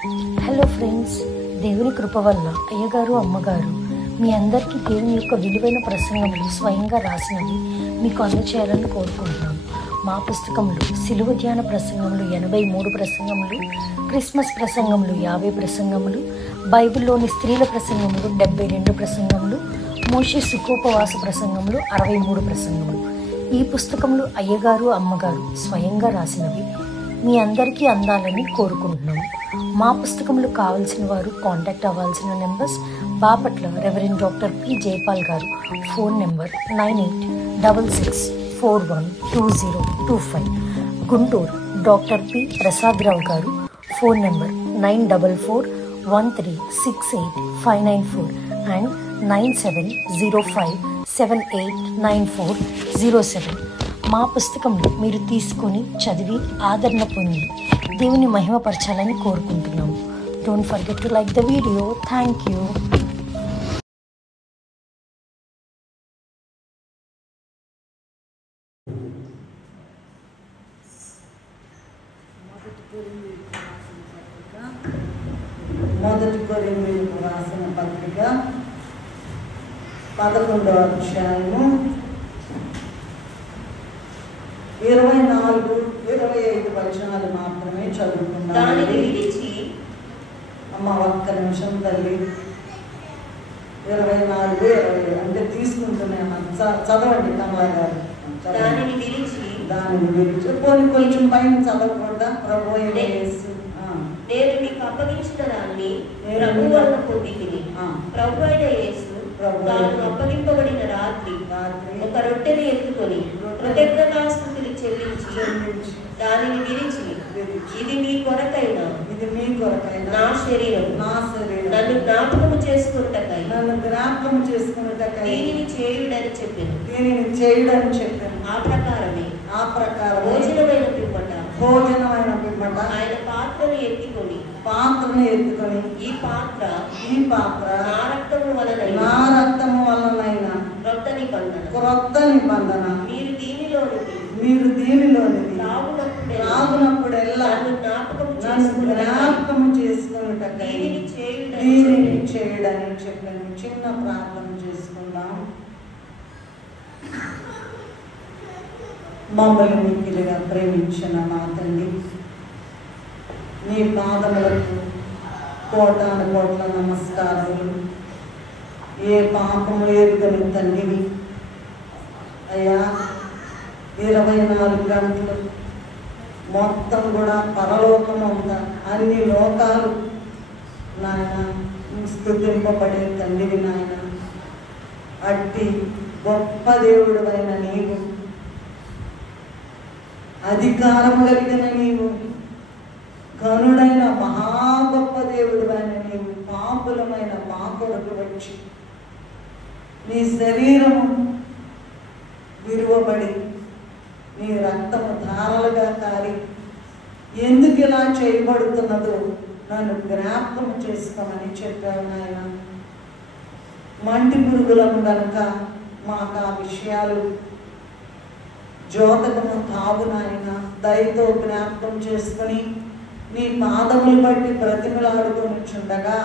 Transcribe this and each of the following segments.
Hello friends, దేవుని కృప వల్ల అయ్యగారు అమ్మగారు మీ అందరికీ దేవుని యొక్క విలువైన ప్రసంగములు స్వయంగా రాసినవి మీకు అందచేయాలని కోరుకుంటున్నాను. మా పుస్తకంలో సిలువ ధ్యాన ప్రసంగములు 83 ప్రసంగములు, క్రిస్మస్ ప్రసంగములు 50 ప్రసంగములు, బైబిల్లోని స్త్రీల ప్రసంగములు 72 ప్రసంగములు, మోషే సుఖోపవాస ప్రసంగములు 63 ప్రసంగములు. ఈ పుస్తకములు అయ్యగారు అమ్మగారు స్వయంగా రాసినవి మీ అందరికీ అందాలని కోరుకుంటున్నాము. మా పుస్తకములు కావాల్సిన వారు కాంటాక్ట్ అవ్వాల్సిన numbers: Bapatla reverend doctor P Jayapal గారు, phone number 9866412025. Guntur doctor P Prasadarao గారు, ఫోన్ నెంబర్ 9413685994 అండ్ 9705789407. మా పుస్తకంలో మీరు తీసుకొని చదివి ఆదరణ పొంది దేవుని మహిమపరచాలని కోరుకుంటున్నాము. Don't forget to like the video. Thank you. మొదటి కొరింథీయులకు రాసిన పత్రిక 11వ అధ్యాయము 24-25 వచనాలు మాత్రమే చదువుకున్నాను. అమ్మ ఒక్క నిమిషం తల్లి. 24-25 అంటే తీసుకుంటున్నాను. చదవండి కమలా గారు. దానిని గురించి కొంచెం పైన చదవకూడదా? ప్రభు యేసు నేను మీకు అప్పగించిన దాన్ని ప్రభు వలన పొందితిని. ప్రభు అయిన యేసు తాను అప్పగింపబడిన రాత్రి ఒక రొట్టెని ఎత్తుకొని కృతజ్ఞతాస్తుతులు చెల్లించి దానిని విరిచి, ఇది మీ కొరకైన నా శరీరం, నన్ను జ్ఞాపకము చేసుకున్నటకై దీనిని చేయుడని చెప్పాను. ఆ ప్రకారమే భోజనమైన పిమ్మట ఆయన పాత్రను ఎత్తుకొని ఈ పాత్ర నా రక్తము వలనైన క్రొత్త నిబంధన మీరు దీనిలోని తాగునప్పుడెల్లా జ్ఞాపకము చేసుకున్నటకై దీనిని చేయడని చెప్పాను. చిన్న ప్రార్థన చేసుకుందాం. మమ్మల్ని మిక్కిలిగా ప్రేమించిన మా తండ్రి, నీ పాదములకు కోటాను కోట్ల నమస్కారములు. ఏ పాపము ఎరుగని తండ్రివి అయ్యా. 24 గంటలు మొత్తం కూడా పరలోకం ఉందా, అన్ని లోకాలు నాయన స్తుతింపబడే తండ్రివి నాయన. అట్టి గొప్ప దేవుడు అయిన నీవు, అధికారము కలిగిన నీవు, గనుడైన మహా గొప్ప దేవుడు అయిన నీవు పాపులమైన మా కొరకు వచ్చి నీ శరీరము విరువబడి నీ రక్తము ధారలుగా కారి ఎందుకు ఇలా చేయబడుతున్నదో నన్ను జ్ఞాపకం చేసుకోమని చెప్పావు నాయన. మంటి పురుగులను గనుక మాకు ఆ విషయాలు జోతకము తావు నాయన. దయతో జ్ఞాపకం చేసుకుని నీ పాదములు బట్టి బ్రతిమలాడుకొని చుండగా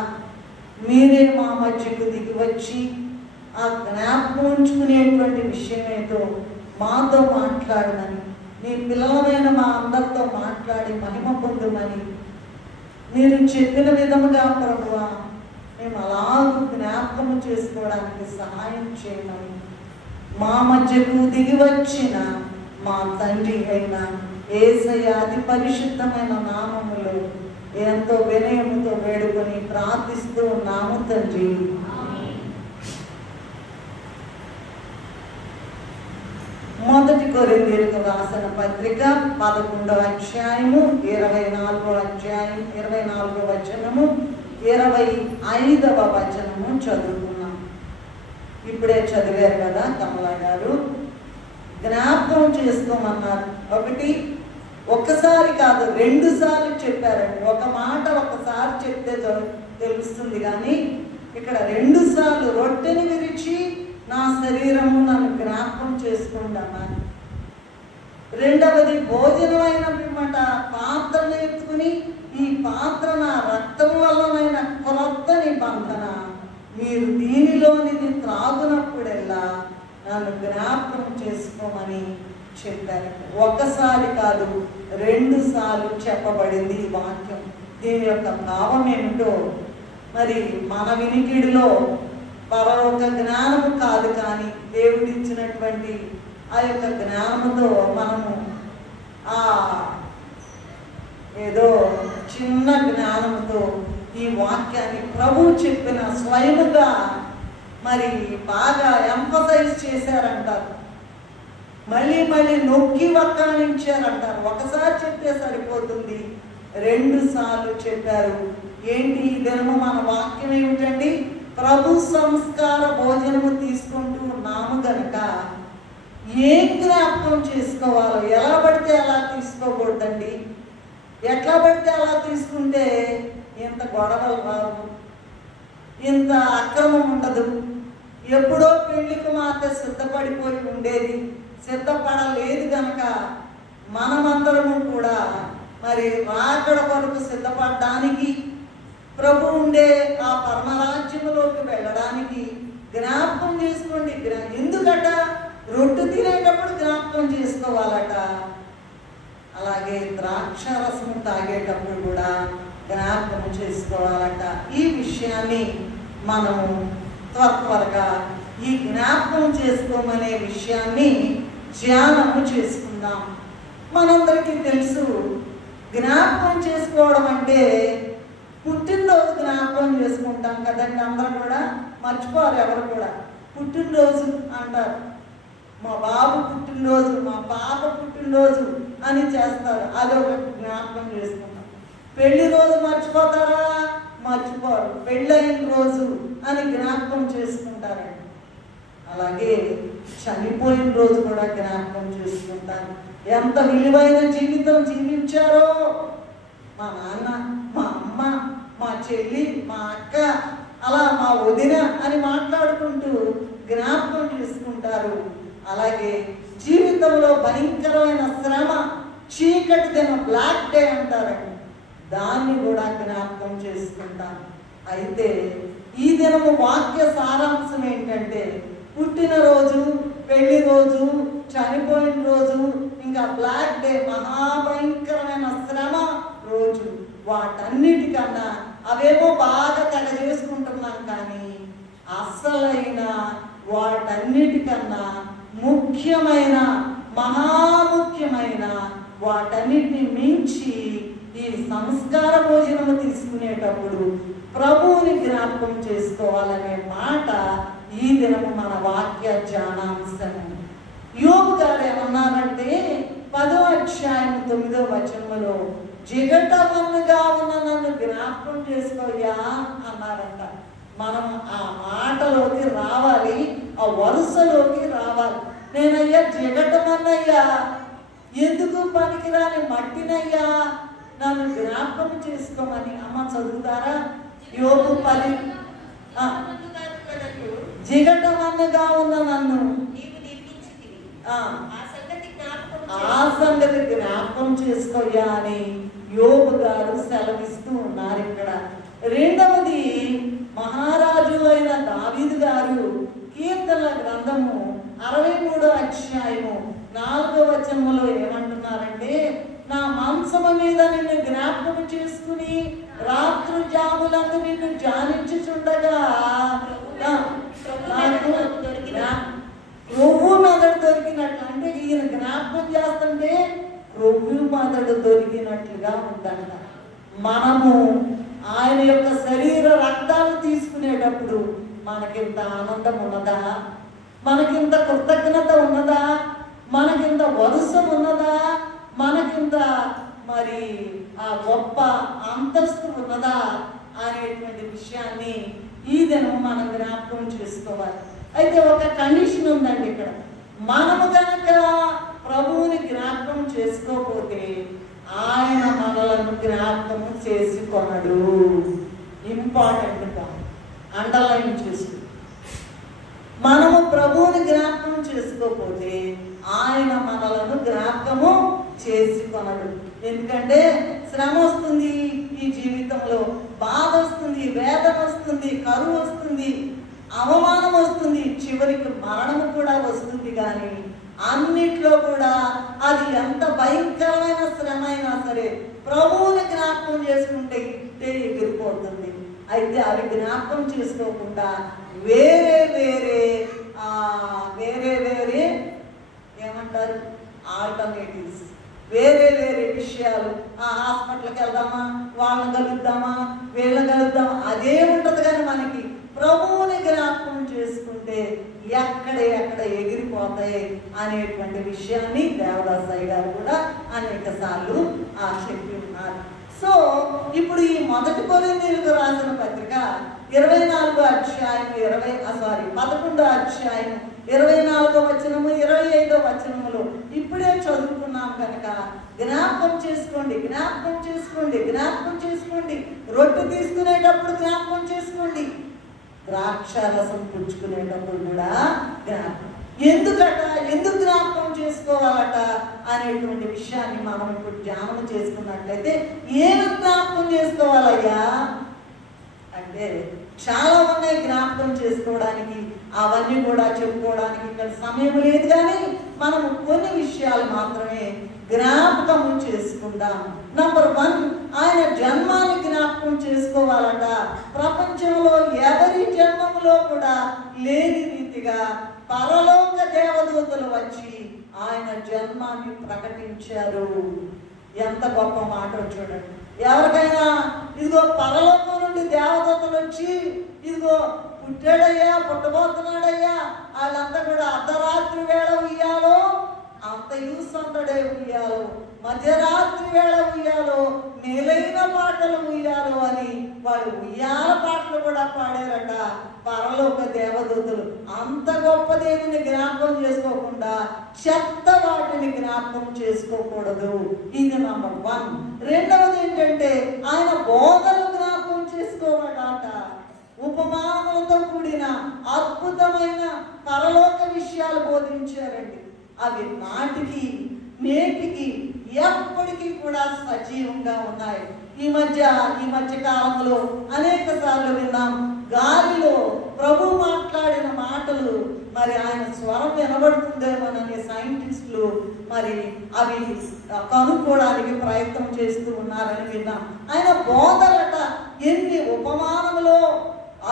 మీరే మా మధ్యకు దిగి వచ్చి ఆ జ్ఞాపకం ఉంచుకునేటువంటి విషయం ఏదో మాతో మాట్లాడమని, నీ పిల్లలమైన మా అందరితో మాట్లాడి మహిమ పొందుమని మీరు చెప్పిన విధముగా ప్రభువా మేము అలాగూ జ్ఞాపకము చేసుకోవడానికి సహాయం చేయమని మా మధ్యకు దిగి వచ్చిన మా తండ్రి అయిన యేసయ్య అతి పరిశుద్ధమైన నామములో ఎంతో వినయముతో వేడుకొని ప్రార్థిస్తూ ఉన్నాము తండ్రి. మొదటి కొరింథీయులకు రాసిన పత్రిక 11వ అధ్యాయము 24వ వచనము 25వ వచనము చదువుకున్నాం. ఇప్పుడే చదివారు కదా కమలా గారు. జ్ఞాపకం చేసుకోమన్నారు. ఒక్కసారి కాదు 2 సార్లు చెప్పారండి. ఒక మాట ఒకసారి చెప్తే తెలుస్తుంది, కానీ ఇక్కడ 2 సార్లు రొట్టెని విరిచి నా శరీరము నన్ను జ్ఞాపకం చేసుకుంటామని. రెండవది భోజనం అయిన పిమ్మట పాత్రను ఎత్తుకుని ఈ పాత్ర నా రక్త మీరు దీనిలోనిది త్రాగునప్పుడెల్లా నన్ను జ్ఞాపకం చేసుకోమని చెప్పారు. ఒకసారి కాదు, 2 సార్లు చెప్పబడింది ఈ వాక్యం. దీని యొక్క భావం ఏమిటో మరి మన వినికిడిలో పరలోక జ్ఞానము కాదు, కానీ దేవుడిచ్చినటువంటి ఆ యొక్క జ్ఞానముతో మనము ఏదో చిన్న జ్ఞానంతో ఈ వాక్యాన్ని ప్రభు చెప్పిన స్వయముగా మరి బాగా ఎంఫసైజ్ చేశారంటారు, మళ్ళీ మళ్ళీ నొక్కి వక్కానించారంటారు. ఒకసారి చెప్తే సరిపోతుంది, 2 సార్లు చెప్పారు. ఏంటి ఈ దినము మన వాక్యం ఏమిటండి? ప్రభు సంస్కార భోజనము తీసుకుంటూ ఉన్నాము గనక ఏం జ్ఞాపకం చేసుకోవాలో ఎలా పడితే అలా తీసుకోకూడదండి. ఎట్లా పడితే అలా తీసుకుంటే ఇంత గొడవలు రావు, ఇంత అక్రమం ఉండదు. ఎప్పుడో పెళ్లికి మాత్రం సిద్ధపడిపోయి ఉండేది, సిద్ధపడలేదు గనక మనమందరము కూడా మరి రాకడ కొరకు సిద్ధపడడానికి, ప్రభు ఉండే ఆ పరమరాజ్యములోకి వెళ్ళడానికి జ్ఞాపకం చేసుకోండి. ఎందుకట? రొట్టె తినేటప్పుడు జ్ఞాపకం చేసుకోవాలట, అలాగే ద్రాక్ష రసం తాగేటప్పుడు కూడా జ్ఞాపకం చేసుకోవాలట. ఈ విషయాన్ని మనము త్వరగా ఈ జ్ఞాపకం చేసుకోమనే విషయాన్ని ధ్యానము చేసుకుందాం. మనందరికీ తెలుసు, జ్ఞాపకం చేసుకోవడం అంటే పుట్టినరోజు జ్ఞాపకం చేసుకుంటాం కదండి. అందరూ కూడా మర్చిపోరు, ఎవరు కూడా పుట్టినరోజు అంటారు. మా బాబు పుట్టినరోజు, మా పాప పుట్టినరోజు అని చేస్తారు, అదొక జ్ఞాపకం చేసుకుంటాం. పెళ్లి రోజు మర్చిపోతారా? మర్చిపోరు. పెళ్ళైన రోజు అని జ్ఞాపకం చేసుకుంటారండి. అలాగే చనిపోయిన రోజు కూడా జ్ఞాపకం చేసుకుంటారు. ఎంత విలువైన జీవితం జీవించారో మా నాన్న, మా అమ్మ, మా చెల్లి, మా అక్క, అలా మా వదిన అని మాట్లాడుకుంటూ జ్ఞాపకం చేసుకుంటారు. అలాగే జీవితంలో భయంకరమైన శ్రమ, చీకటి దినం, బ్లాక్ డే అంటారండి, దాన్ని కూడా జ్ఞాపకం చేసుకుంటాం. అయితే ఈ దినము వాక్య సారాంశం ఏంటంటే, పుట్టినరోజు, పెళ్లి రోజు, చనిపోయిన రోజు, ఇంకా బ్లాక్ డే, మహాభయంకరమైన శ్రమ రోజు, వాటన్నిటికన్నా అవేమో బాగా తెగ చేసుకుంటున్నాం, కానీ అసలైన వాటన్నిటికన్నా ముఖ్యమైన, మహాముఖ్యమైన, వాటన్నిటిని మించి ఈ సంస్కార భోజనము తీసుకునేటప్పుడు ప్రభువుని జ్ఞాపకం చేసుకోవాలనే మాట ఈ దినము మన వాక్య ధ్యానాంశం. యోబు గారు ఏమన్నారంటే 10వ అధ్యాయం 9వ వచనములో, జిగటమన్నుగా ఉన్న నన్ను జ్ఞాపకం చేసుకోయ్యా అన్నారంట. మనం ఆ మాటలోకి రావాలి, ఆ వరుసలోకి రావాలి. నేనయ్యా జిగటమన్నయ్యా, ఎందుకు పనికిరాని మట్టినయ్యా, నన్ను జ్ఞాపకం చేసుకోమని. అమ్మ చదువుతారా? యోబు 10. జిగటమన్నుగా ఉన్న నన్ను ఆ సంగతి జ్ఞాపకం చేసుకోయ్యా అని యోబు గారు సెలవిస్తూ ఉన్నారు ఇక్కడ. రెండవది, మహారాజు అయిన దావీదు గారు కీర్తనల గ్రంథము 63వ అధ్యాయము 4వ వచనములో ఏమంటున్నారంటే, నా మంచము మీద నిన్ను జ్ఞాపకం చేసుకుని రాత్రు జాములందు నిన్ను ధ్యానించుచుండగా నాకు రొవ్వు మెదడు దొరికినట్లు. అంటే ఈయన జ్ఞాపకం చేస్తుంటే రొవ్వు మెదడు దొరికినట్లుగా ఉందంట. మనము ఆయన యొక్క శరీర రక్తాలు తీసుకునేటప్పుడు మనకింత ఆనందం ఉన్నదా? మనకింత కృతజ్ఞత ఉన్నదా? మనకింత వరుస ఉన్నదా? మనకింత మరి ఆ గొప్ప అంతస్తు ఉన్నదా అనేటువంటి విషయాన్ని ఈ దినం మనం జ్ఞాపకం చేసుకోవాలి. అయితే ఒక కండిషన్ ఉందండి ఇక్కడ. మనము కనుక ప్రభువుని జ్ఞాపకం చేసుకోకపోతే ఆయన మనలను జ్ఞాపకం చేసుకొనడు. ఇంపార్టెంట్గా అండర్లైన్ చేసుకో. మనము ప్రభువుని జ్ఞాపకం చేసుకోకపోతే ఆయన మనలను జ్ఞాపకము చేసుకొనడు. ఎందుకంటే శ్రమ వస్తుంది, ఈ జీవితంలో బాధ వస్తుంది, వేదన వస్తుంది, కరువు వస్తుంది, అవమానం వస్తుంది, చివరికి మరణము కూడా వస్తుంది. కానీ అన్నిట్లో కూడా అది ఎంత భయంకరమైన శ్రమ అయినా సరే ప్రభువుని జ్ఞాపకం చేసుకుంటే ఇట్టే ఎగిరిపోతుంది. అయితే అవి జ్ఞాపకం చేసుకోకుండా వేరే వేరే వేరే వేరే ఏమంటారు ఆల్టర్నేటివ్స్, వేరే వేరే విషయాలు, హాస్పిటల్కి వెళ్దామా, వాళ్ళని కలుద్దామా, వీళ్ళని కలుద్దామా, అదే ఉంటుంది. కానీ మనకి ప్రభువుని జ్ఞాపకం చేసుకుంటే ఎక్కడ ఎగిరిపోతాయి అనేటువంటి విషయాన్ని దేవదాసయ్య గారు కూడా అనేక సార్లు చెప్పి ఉన్నారు. సో ఇప్పుడు ఈ 1 కొరింథీయులకు రాసిన పత్రిక 24వ అధ్యాయం 11వ అధ్యాయం 24వ వచనము 25వ వచనములో ఇప్పుడే చదువుకున్నాం కనుక జ్ఞాపకం చేసుకోండి, జ్ఞాపకం చేసుకోండి, జ్ఞాపకం చేసుకోండి. రొట్టె తీసుకునేటప్పుడు జ్ఞాపకం చేసుకోండి, ద్రాక్షారసం పుచ్చుకునేటప్పుడు కూడా జ్ఞాపకం. ఎందుకు జ్ఞాపకం చేసుకోవాలట అనేటువంటి విషయాన్ని మనం ఇప్పుడు ధ్యానం చేసుకున్నట్లయితే ఏమి జ్ఞాపకం చేసుకోవాలయ్యా అంటే చాలా ఉన్నాయి జ్ఞాపకం చేసుకోవడానికి. అవన్నీ కూడా చెప్పుకోవడానికి ఇక్కడ సమయం లేదు. కానీ మనము కొన్ని విషయాలు మాత్రమే జ్ఞాపకం చేసుకుందాం. నంబర్ 1, ఆయన జన్మాన్ని జ్ఞాపకం చేసుకోవాలట. ప్రపంచంలో ఎవరి జన్మంలో కూడా లేని రీతిగా పరలోక దేవదూతలు వచ్చి ఆయన జన్మాన్ని ప్రకటించారు. ఎంత గొప్ప మాట చూడండి. ఎవరికైనా ఇదిగో పరలోకం నుండి దేవదూతలు వచ్చి ఇదిగో పుట్టాడయ్యా, పుట్టబోతున్నాడయ్యా, వాళ్ళంతా కూడా అర్ధరాత్రి వేళ ఉయ్యాలో, అంతయు సందడే ఉయ్యాలో, మధ్యరాత్రి వేళ ఉయ్యాలో, మేలైన పాటలు ఉయ్యాలో అని వాళ్ళు ఉయ్యాల పాటలు కూడా పాడారట పరలోక దేవదూతలు. అంత గొప్ప దేవుని జ్ఞాపకం చేసుకోకుండా చెత్త వాటిని జ్ఞాపకం చేసుకోకూడదు. ఇది నంబర్ 1. రెండవది ఏంటంటే ఆయన బోధలు జ్ఞాపకం చేసుకోవాలట. ఉపమానములతో కూడిన అద్భుతమైన పరలోక విషయాలు బోధించారండి. అవి నాటికి నేటికి ఎప్పటికీ కూడా సజీవంగా ఉన్నాయి. ఈ మధ్య కాలంలో అనేక సార్లు విన్నాం. గాలిలో ప్రభు మాట్లాడిన మాటలు మరి ఆయన స్వరం వినబడుతుందేమోనని సైంటిస్టులు మరి అవి కనుక్కోవడానికి ప్రయత్నం చేస్తూ ఉన్నారని విన్నాం. ఆయన బోధలట ఎన్ని ఉపమానములో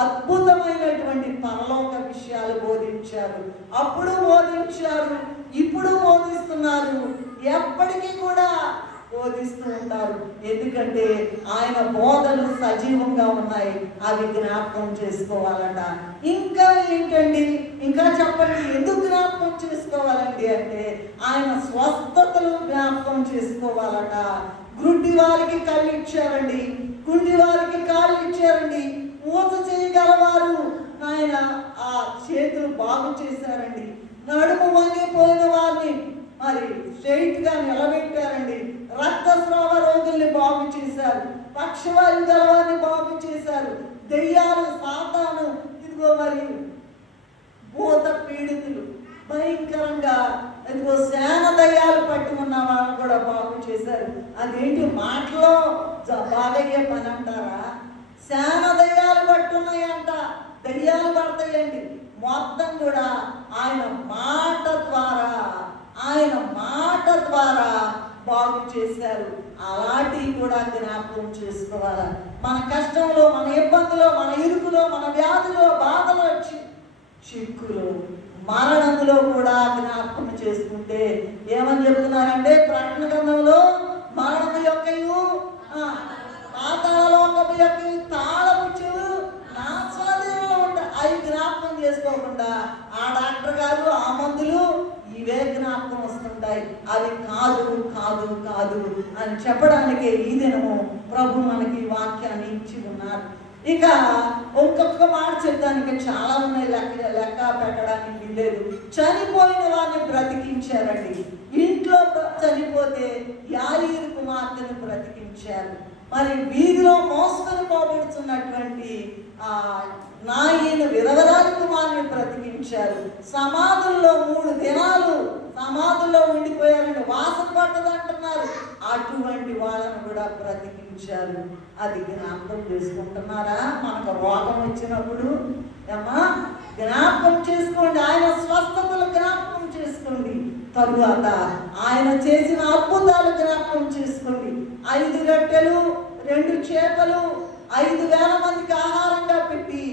అద్భుతమైనటువంటి పరలోక విషయాలు బోధించారు. అప్పుడు బోధించారు, ఇప్పుడు బోధిస్తున్నారు, ఎప్పటికీ కూడా బోధిస్తూ ఉంటారు. ఎందుకంటే ఆయన బోధలు సజీవంగా ఉన్నాయి. అవి జ్ఞాపకం చేసుకోవాలట. ఇంకా ఏంటండి, ఇంకా చెప్పండి, ఎందుకు జ్ఞాపకం చేసుకోవాలండి అంటే ఆయన స్వస్థతలు జ్ఞాపకం చేసుకోవాలట. గుడ్డి వారికి కళ్ళు ఇచ్చారండి, కుండి వారికి కాళ్ళు ఇచ్చారండి, మూత చేయగలవారు ఆయన ఆ చేతులు బాగు చేశారండి, నడుము వంగిపోయిన వారిని మరి స్ట్రైట్ గా నిలబెట్టారండి, రక్తస్రావ రోగుల్ని బాగు చేశారు, పక్షవాయు గలవారిని బాగు చేశారు, దెయ్యాలు, సాతాను, ఇదిగో మరి భూత పీడితులు, భయంకరంగా ఇదిగో శాన దయ్యాలు పట్టి ఉన్న వాళ్ళని కూడా బాగు చేశారు. అదేంటి మాటలో బాగయ్యే పని అంటారా? శాన దయ్యాలు పట్టున్నాయంట, దయ్యాలు పడతాయండి. మొత్తం కూడా ఆయన మాట ద్వారా బాగు చేశారు. అలాంటివి కూడా జ్ఞాపకం చేసుకోవాలి. మన కష్టంలో, మన ఇబ్బందిలో, మన ఇరుకులో, మన వ్యాధిలో, బాధలో, చిక్కులో, మరణంలో కూడా జ్ఞాపకం చేసుకుంటే ఏమని చెబుతున్నారంటే ప్రకటన గ్రంథంలో మరణం యొక్కయు పాతాళలోకము యొక్కయు తాళపు చెవులు నా స్వాధీనంలో ఉంటాయి. అవి జ్ఞాపకం చేసుకోకుండా ఆ డాక్టర్ గారు, ఆ మందులు ఇవే జ్ఞాపకం వస్తుంటాయి. అవి కాదు కాదు కాదు అని చెప్పడానికి ఈ దినము ప్రభు మనకి వాక్యాన్ని ఇచ్చి ఉన్నారు. ఇక ఒక్కొక్క మాట చెప్తానికి చాలా ఉన్నాయి, లెక్క పెట్టడానికి లేదు. చనిపోయిన వారిని బ్రతికించారండి. ఇంట్లో చనిపోతే యాయీరు కుమార్తెను బ్రతికించారు. మరి వీధిలో మోసుకొని పోబడుతున్న కూర్చున్నటువంటి నాయన విధవరాలి కుమారుని బ్రతికించారు. సమాధుల్లో 3 దినాలు సమాధుల్లో ఉండిపోయారని వాసన పట్టదంటున్నారు. అటువంటి వాళ్ళను కూడా బ్రతికించారు. అది జ్ఞాపకం చేసుకుంటున్నారా? మనకు రోగం వచ్చినప్పుడు ఏమా జ్ఞాపకం చేసుకోండి. ఆయన స్వస్థతలు జ్ఞాపకం చేసుకోండి. తరువాత ఆయన చేసిన అద్భుతాలు జ్ఞాపకం చేసుకోండి. 5 రొట్టెలు 2 చేపలు 5,000 మందికి ఆహారంగా పెట్టి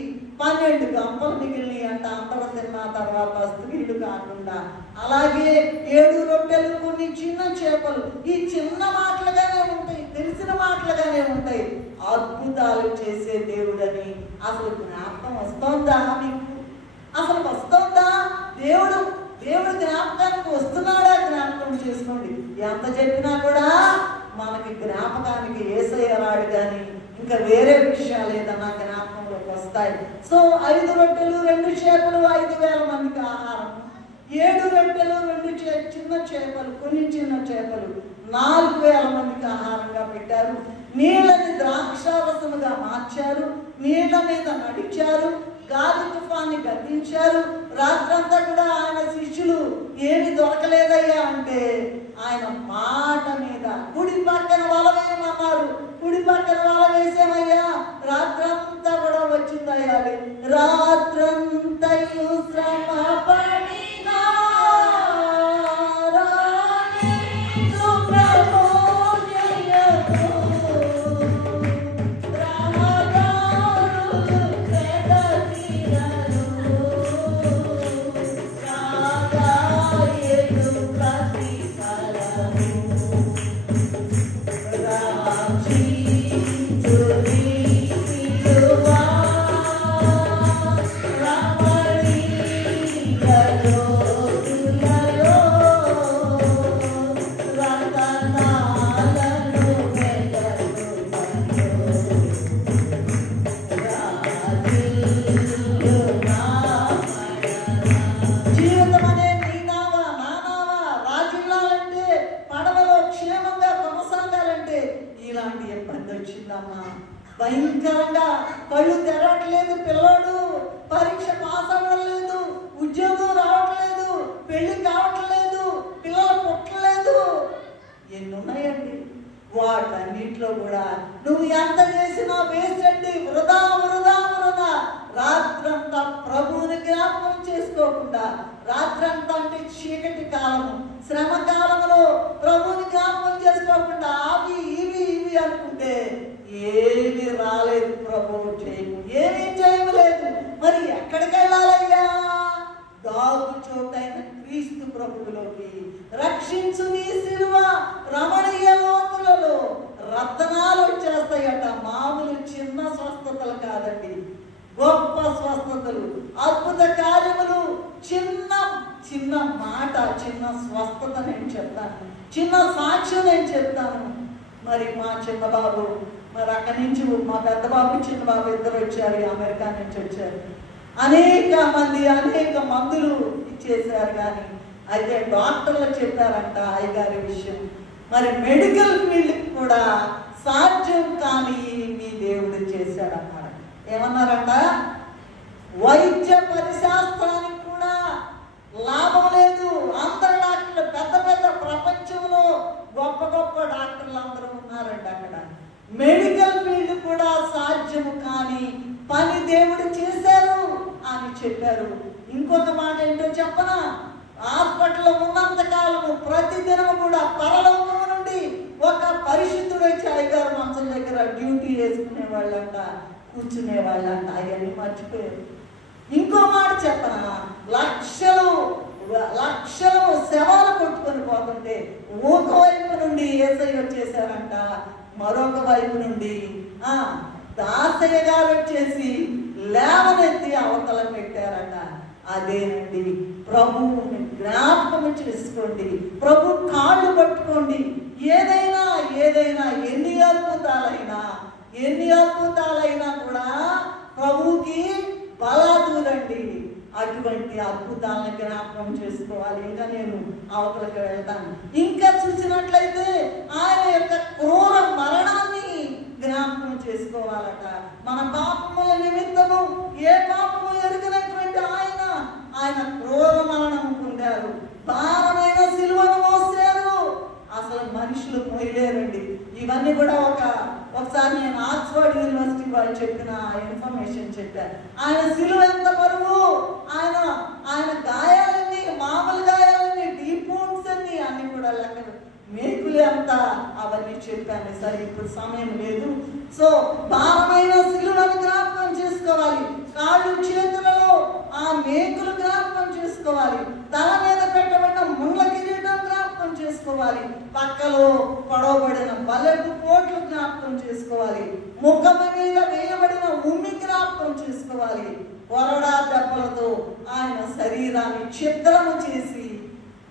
12 గంపలు మిగిలినాయి అంట. అందరూ తిన్న తర్వాత స్త్రీలు కాకుండా. అలాగే 7 రొట్టెలు కొన్ని చిన్న చేపలు. ఈ చిన్న మాటలుగానే ఉంటాయి, తెలిసిన మాటలుగానే ఉంటాయి. అద్భుతాలు చేసే దేవుడని అసలు జ్ఞాపకం వస్తోందా మీకు? అసలు వస్తోందా? దేవుడు జ్ఞాపకానికి వస్తున్నాడా? జ్ఞాపకం చేసుకోండి. ఎంత చెప్పినా కూడా మనకి జ్ఞాపకానికి యేసయ్య రాడు కానీ ఇంకా వేరే విషయాలు ఏదన్నా జ్ఞాపకంలోకి వస్తాయి. సో 5 రొట్టెలు 2 చేపలు 5,000 మందికి ఆహారం. 7 రొట్టెలు 2 చిన్న చేపలు కొన్ని చిన్న చేపలు 4,000 మందికి ఆహారంగా పెట్టారు. నీళ్ళని ద్రాక్షారసముగా మార్చారు. నీళ్ళ మీద నడిచారు. గాలి తుఫాన్ని గద్దించారు. రాత్రంతా కూడా ఆయన శిష్యులు ఏమి దొరకలేదయ్యా అంటే ఆయన మాట మీద కుడి పక్కన వల వేయమన్నారు. కుడి పక్కన వల వేసామయ్యా. రాత్రంతా కూడా వచ్చిందయ్యా. రాత్రంతయు శ్రమ పడినా భయంకరంగా కళ్ళు తెరవట్లేదు. పిల్లోడు పరీక్ష పాస్ అవ్వట్లేదు. ఉద్యోగం రావట్లేదు. పెళ్లి కావట్లేదు. పిల్లలు పుట్టలేదు. ఎన్నున్నాయండి. వాటన్నిటిలో కూడా నువ్వు ఎంత చేసినా వేస్ట్ అండి. వృధా వృధా వృధా. రాత్రంతా ప్రభువుని జ్ఞాపకం చేసుకోకుండా రాత్రంతా అంటే చీకటి కాలము శ్రమ కాలంలో ప్రభువుని జ్ఞాపకం చేసుకోకుండా అవి ఇవి అనుకుంటే ఏమి రాలేదు. ప్రభువు చేయము ఏమీ చేయలేదు. మరి ఎక్కడికి వెళ్ళాలయ్యా? దాగు చోటైన క్రీస్తు ప్రభువులోకి. రక్షించు నీ సిలువ రమణీయ లోతులలో రత్నాలు వచ్చేస్తాయట. మామూలు చిన్న స్వస్థతలు కాదండి, గొప్ప స్వస్థతలు, అద్భుత కార్యములు. చిన్న చిన్న మాట, చిన్న స్వస్థత నేను చెప్తాను, చిన్న సాక్ష్యం నేను చెప్తాను. మరి మా చిన్న బాబు, మరి అక్కడి నుంచి మా పెద్ద బాబు చిన్న బాబు ఇద్దరు వచ్చారు, అమెరికా నుంచి వచ్చారు. అనేక మందులు ఇచ్చేసారు. కానీ అయితే డాక్టర్లు చెప్పారంట అయ్యగారి విషయం. మరి మెడికల్ ఫీల్డ్కి కూడా సాధ్యం కానీ మీ దేవుడు చేశాడన్నారు. ఏమన్నారంట? వైద్య పరిశాస్త్రానికి కూడా లాభం లేదు. అందరు డాక్టర్లు పెద్ద పెద్ద ప్రపంచంలో గొప్ప గొప్ప డాక్టర్లు అందరూ ఉన్నారంట. అక్కడ మెడికల్ ఫీల్డ్ కూడా సాధ్యము కానీ పని దేవుడు చేశారు అని చెప్పారు. ఇంకొక మాట ఏంటో చెప్పనా? హాస్పిటల్లో ఉన్నంత కాలము ప్రతిదినం కూడా పరలోకము నుండి ఒక పరిశుద్ధుడు వచ్చి అయ్యగారు మంచం దగ్గర డ్యూటీ వేసుకునే వాళ్ళంట, కూర్చునే వాళ్ళంట. అవన్నీ మర్చిపోయారు. ఇంకో మాట చెప్పనా? లక్షలు శవాలు కొట్టుకొని పోతుంటే ఒక వైపు నుండి యేసయ్య వచ్చేసారంట, మరొక వైపు నుండి దాసయ్య గారు వచ్చేసి లేవనెత్తి అవతల పెట్టారట. అదేనండి, ప్రభువుని జ్ఞాపకం చేసుకోండి, ప్రభు కాళ్ళు పట్టుకోండి. ఏదైనా ఎన్ని అద్భుతాలైనా కూడా ప్రభువుకి బలాదూరండి. అటువంటి అద్భుతాలను జ్ఞాపకం చేసుకోవాలి. ఇంకా నేను అవతలకు వెళ్తాను. ఇంకా చూసినట్లయితే ఆయన యొక్క క్రూర మరణాన్ని జ్ఞాపకం చేసుకోవాలట. మన పాపముల నిమిత్తము ఏ పాపము ఎరుగనటువంటి ఆయన క్రూర మరణం పొందారు, భారమైన సిలువను మోసారు. అసలు మనుషులు మోయలేరండి. ఇవన్నీ కూడా ఒకసారి నేను ఆక్స్ఫర్డ్ యూనివర్సిటీ వాళ్ళు చెప్పిన ఇన్ఫర్మేషన్ చెప్పారు. ఆయన సిలువ ఎంత బరువు, ఆయన గాయాలన్నీ, మామూలు గాయాలన్నీ, డీప్ వూండ్స్ అన్ని కూడా లెక్క మేకులే అంతా అవన్నీ చెప్పాను. సరే ఇప్పుడు సమయం లేదు. సో భారమైన సిలువను జ్ఞాపకం చేసుకోవాలి, కాళ్ళు చేతులలో ఆ మేకులు జ్ఞాపకం చేసుకోవాలి, తల మీద పెట్టబడిన ముళ్ళ కిరీటం జ్ఞాపకం చేసుకోవాలి, పక్కలో పొడవబడిన బలపు పోట్లు జ్ఞాపకం చేసుకోవాలి, ముఖం మీద వేయబడిన ఉమ్మి జ్ఞాపకం చేసుకోవాలి. కొరడా దెబ్బలతో ఆయన శరీరాన్ని ఛిద్రము చేసి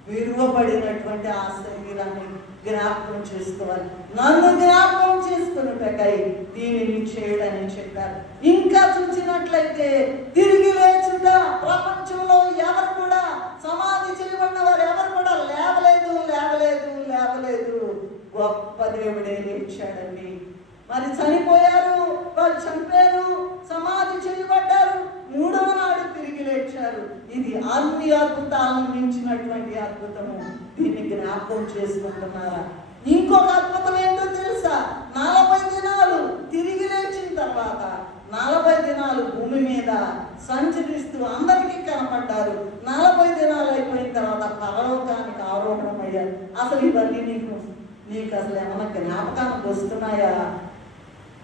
విరువబడినటువంటి ఆ శరీరాన్ని జ్ఞాపకం చేసుకోవాలి. నన్ను జ్ఞాపకం చేసుకున్నటకై దీనిని చేయడని చెప్పారు. ఇంకా చూసినట్లయితే తిరిగి లేచుట, ప్రపంచంలో ఎవరు కూడా సమాధి చేయబడిన వారు ఎవరు కూడా లేవలేదు. గొప్ప దేవుడే లేచాడండి. మరి చనిపోయారు, వాళ్ళు చంపారు, సమాధి చేయబడ్డారు, మూడవ నాడు తిరిగి లేచారు. ఇది అన్ని అద్భుతాలను మించినటువంటి అద్భుతము. దీన్ని జ్ఞాపకం చేసుకుంటున్నారా? ఇంకొక అద్భుతం ఏంటో తెలుసా? 40 దినాలు తిరిగి లేచిన తర్వాత 40 దినాలు భూమి మీద సంచరిస్తూ అందరికీ కనపడ్డారు. 40 దినాలు అయిపోయిన తర్వాత పరలోకానికి ఆరోహణమయ్యారు. అసలు ఇవన్నీ నీకు అసలు ఏమన్నా జ్ఞాపకానికి వస్తున్నాయా?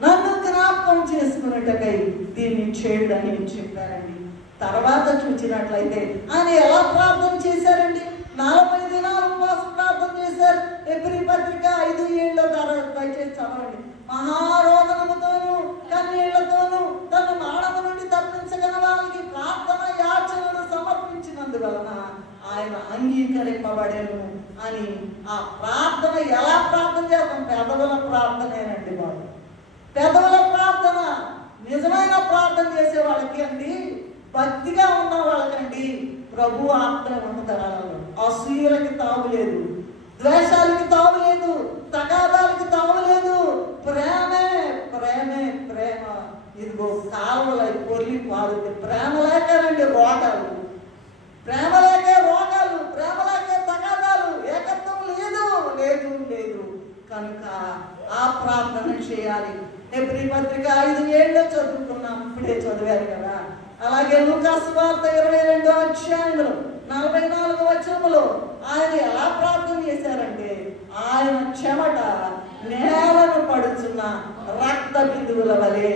నన్ను జ్ఞాపకం చేసుకున్నట్టుకై దీన్ని చేయడని చెప్పారండి. తర్వాత చూసినట్లయితే ఆయన ఎలా ప్రార్థన చేశారండి? 40 దినాలు ఉపవాస ప్రార్థన చేశారు. ఎబ్రీ పత్రిక 5:7 దయచేసి చదవండి. మహారోదనముతోను కన్నీళ్లతోను తన మానవ నుండి తప్పించగల వాళ్ళకి ప్రార్థన యాచనలు సమర్పించినందువలన ఆయన అంగీకరింపబడేను అని. ఆ ప్రార్థన ఎలా ప్రార్థన చేస్తాం? పెదవుల ప్రార్థనేనండి బాబు. పెదవుల ప్రార్థన, నిజమైన ప్రార్థన చేసే వాళ్ళకి అండి, భక్తిగా ఉన్న వాళ్ళకండి ప్రభు ఆత్మ ఉన్నతనాలలో అసూయలకి తావులేదు, ద్వేషాలకి తావులేదు, తగాదాలకి తావులేదు. ప్రేమే ప్రేమే ప్రేమ. ఇదిగో కాలువలై పొర్లి పారుతుంది. ప్రేమ లేకనండి రోగాలు, ప్రేమ లేకే రోగాలు, ప్రేమ లేకే తగాదాలు, ఏకత్వం లేదు లేదు లేదు కనుక ఆ ప్రార్థన చేయాలి. ఎబ్రీ పత్రిక 5:7 చదువుకున్నాం, ఇప్పుడే చదివారు కదా. అలాగే లూకా సువార్త 22వ అధ్యాయంలో 44వ వచనంలో ఆయన ఎలా ప్రార్థన చేశారంటే, ఆయన చెమట నేలను పడుచున్న రక్త బిందువుల వలె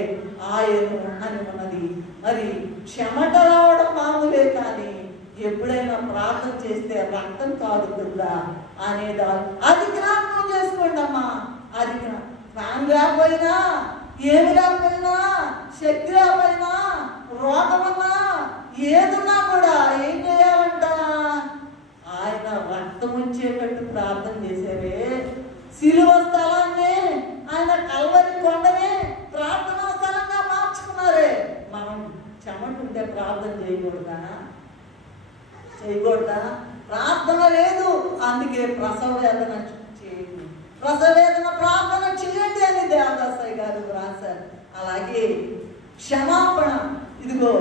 ఆయను అని ఉన్నది. మరి చెమట రావడం మామూలే, కానీ ఎప్పుడైనా ప్రార్థన చేస్తే రక్తం కారుతుందా అనేదా? అది జ్ఞాపకం చేసుకోండి అమ్మా. అది ఫ్యాన్ లేకపోయినా, ఏమి లేకపోయినా, శక్తి లేకపోయినా, రోగమన్నా, ఏదున్నా కూడా ఏం చేయాలంట? ఆయన రక్తం వచ్చేటట్టు ప్రార్థన చేశారే. సిలువ స్థలాన్ని ఆయన కల్వరి కొండనే ప్రార్థనా స్థలంగా మార్చుకున్నారే. మనం చెమటుంటే ప్రార్థన చేయకూడదా? ప్రార్థన లేదు. అందుకే ప్రసవ వేదన చేయండి, ప్రసవ వేదన ప్రార్థన చేయండి అని దేవదాసయ్య గారు రాశారు. అలాగే క్షమాపణ. ఇదిగో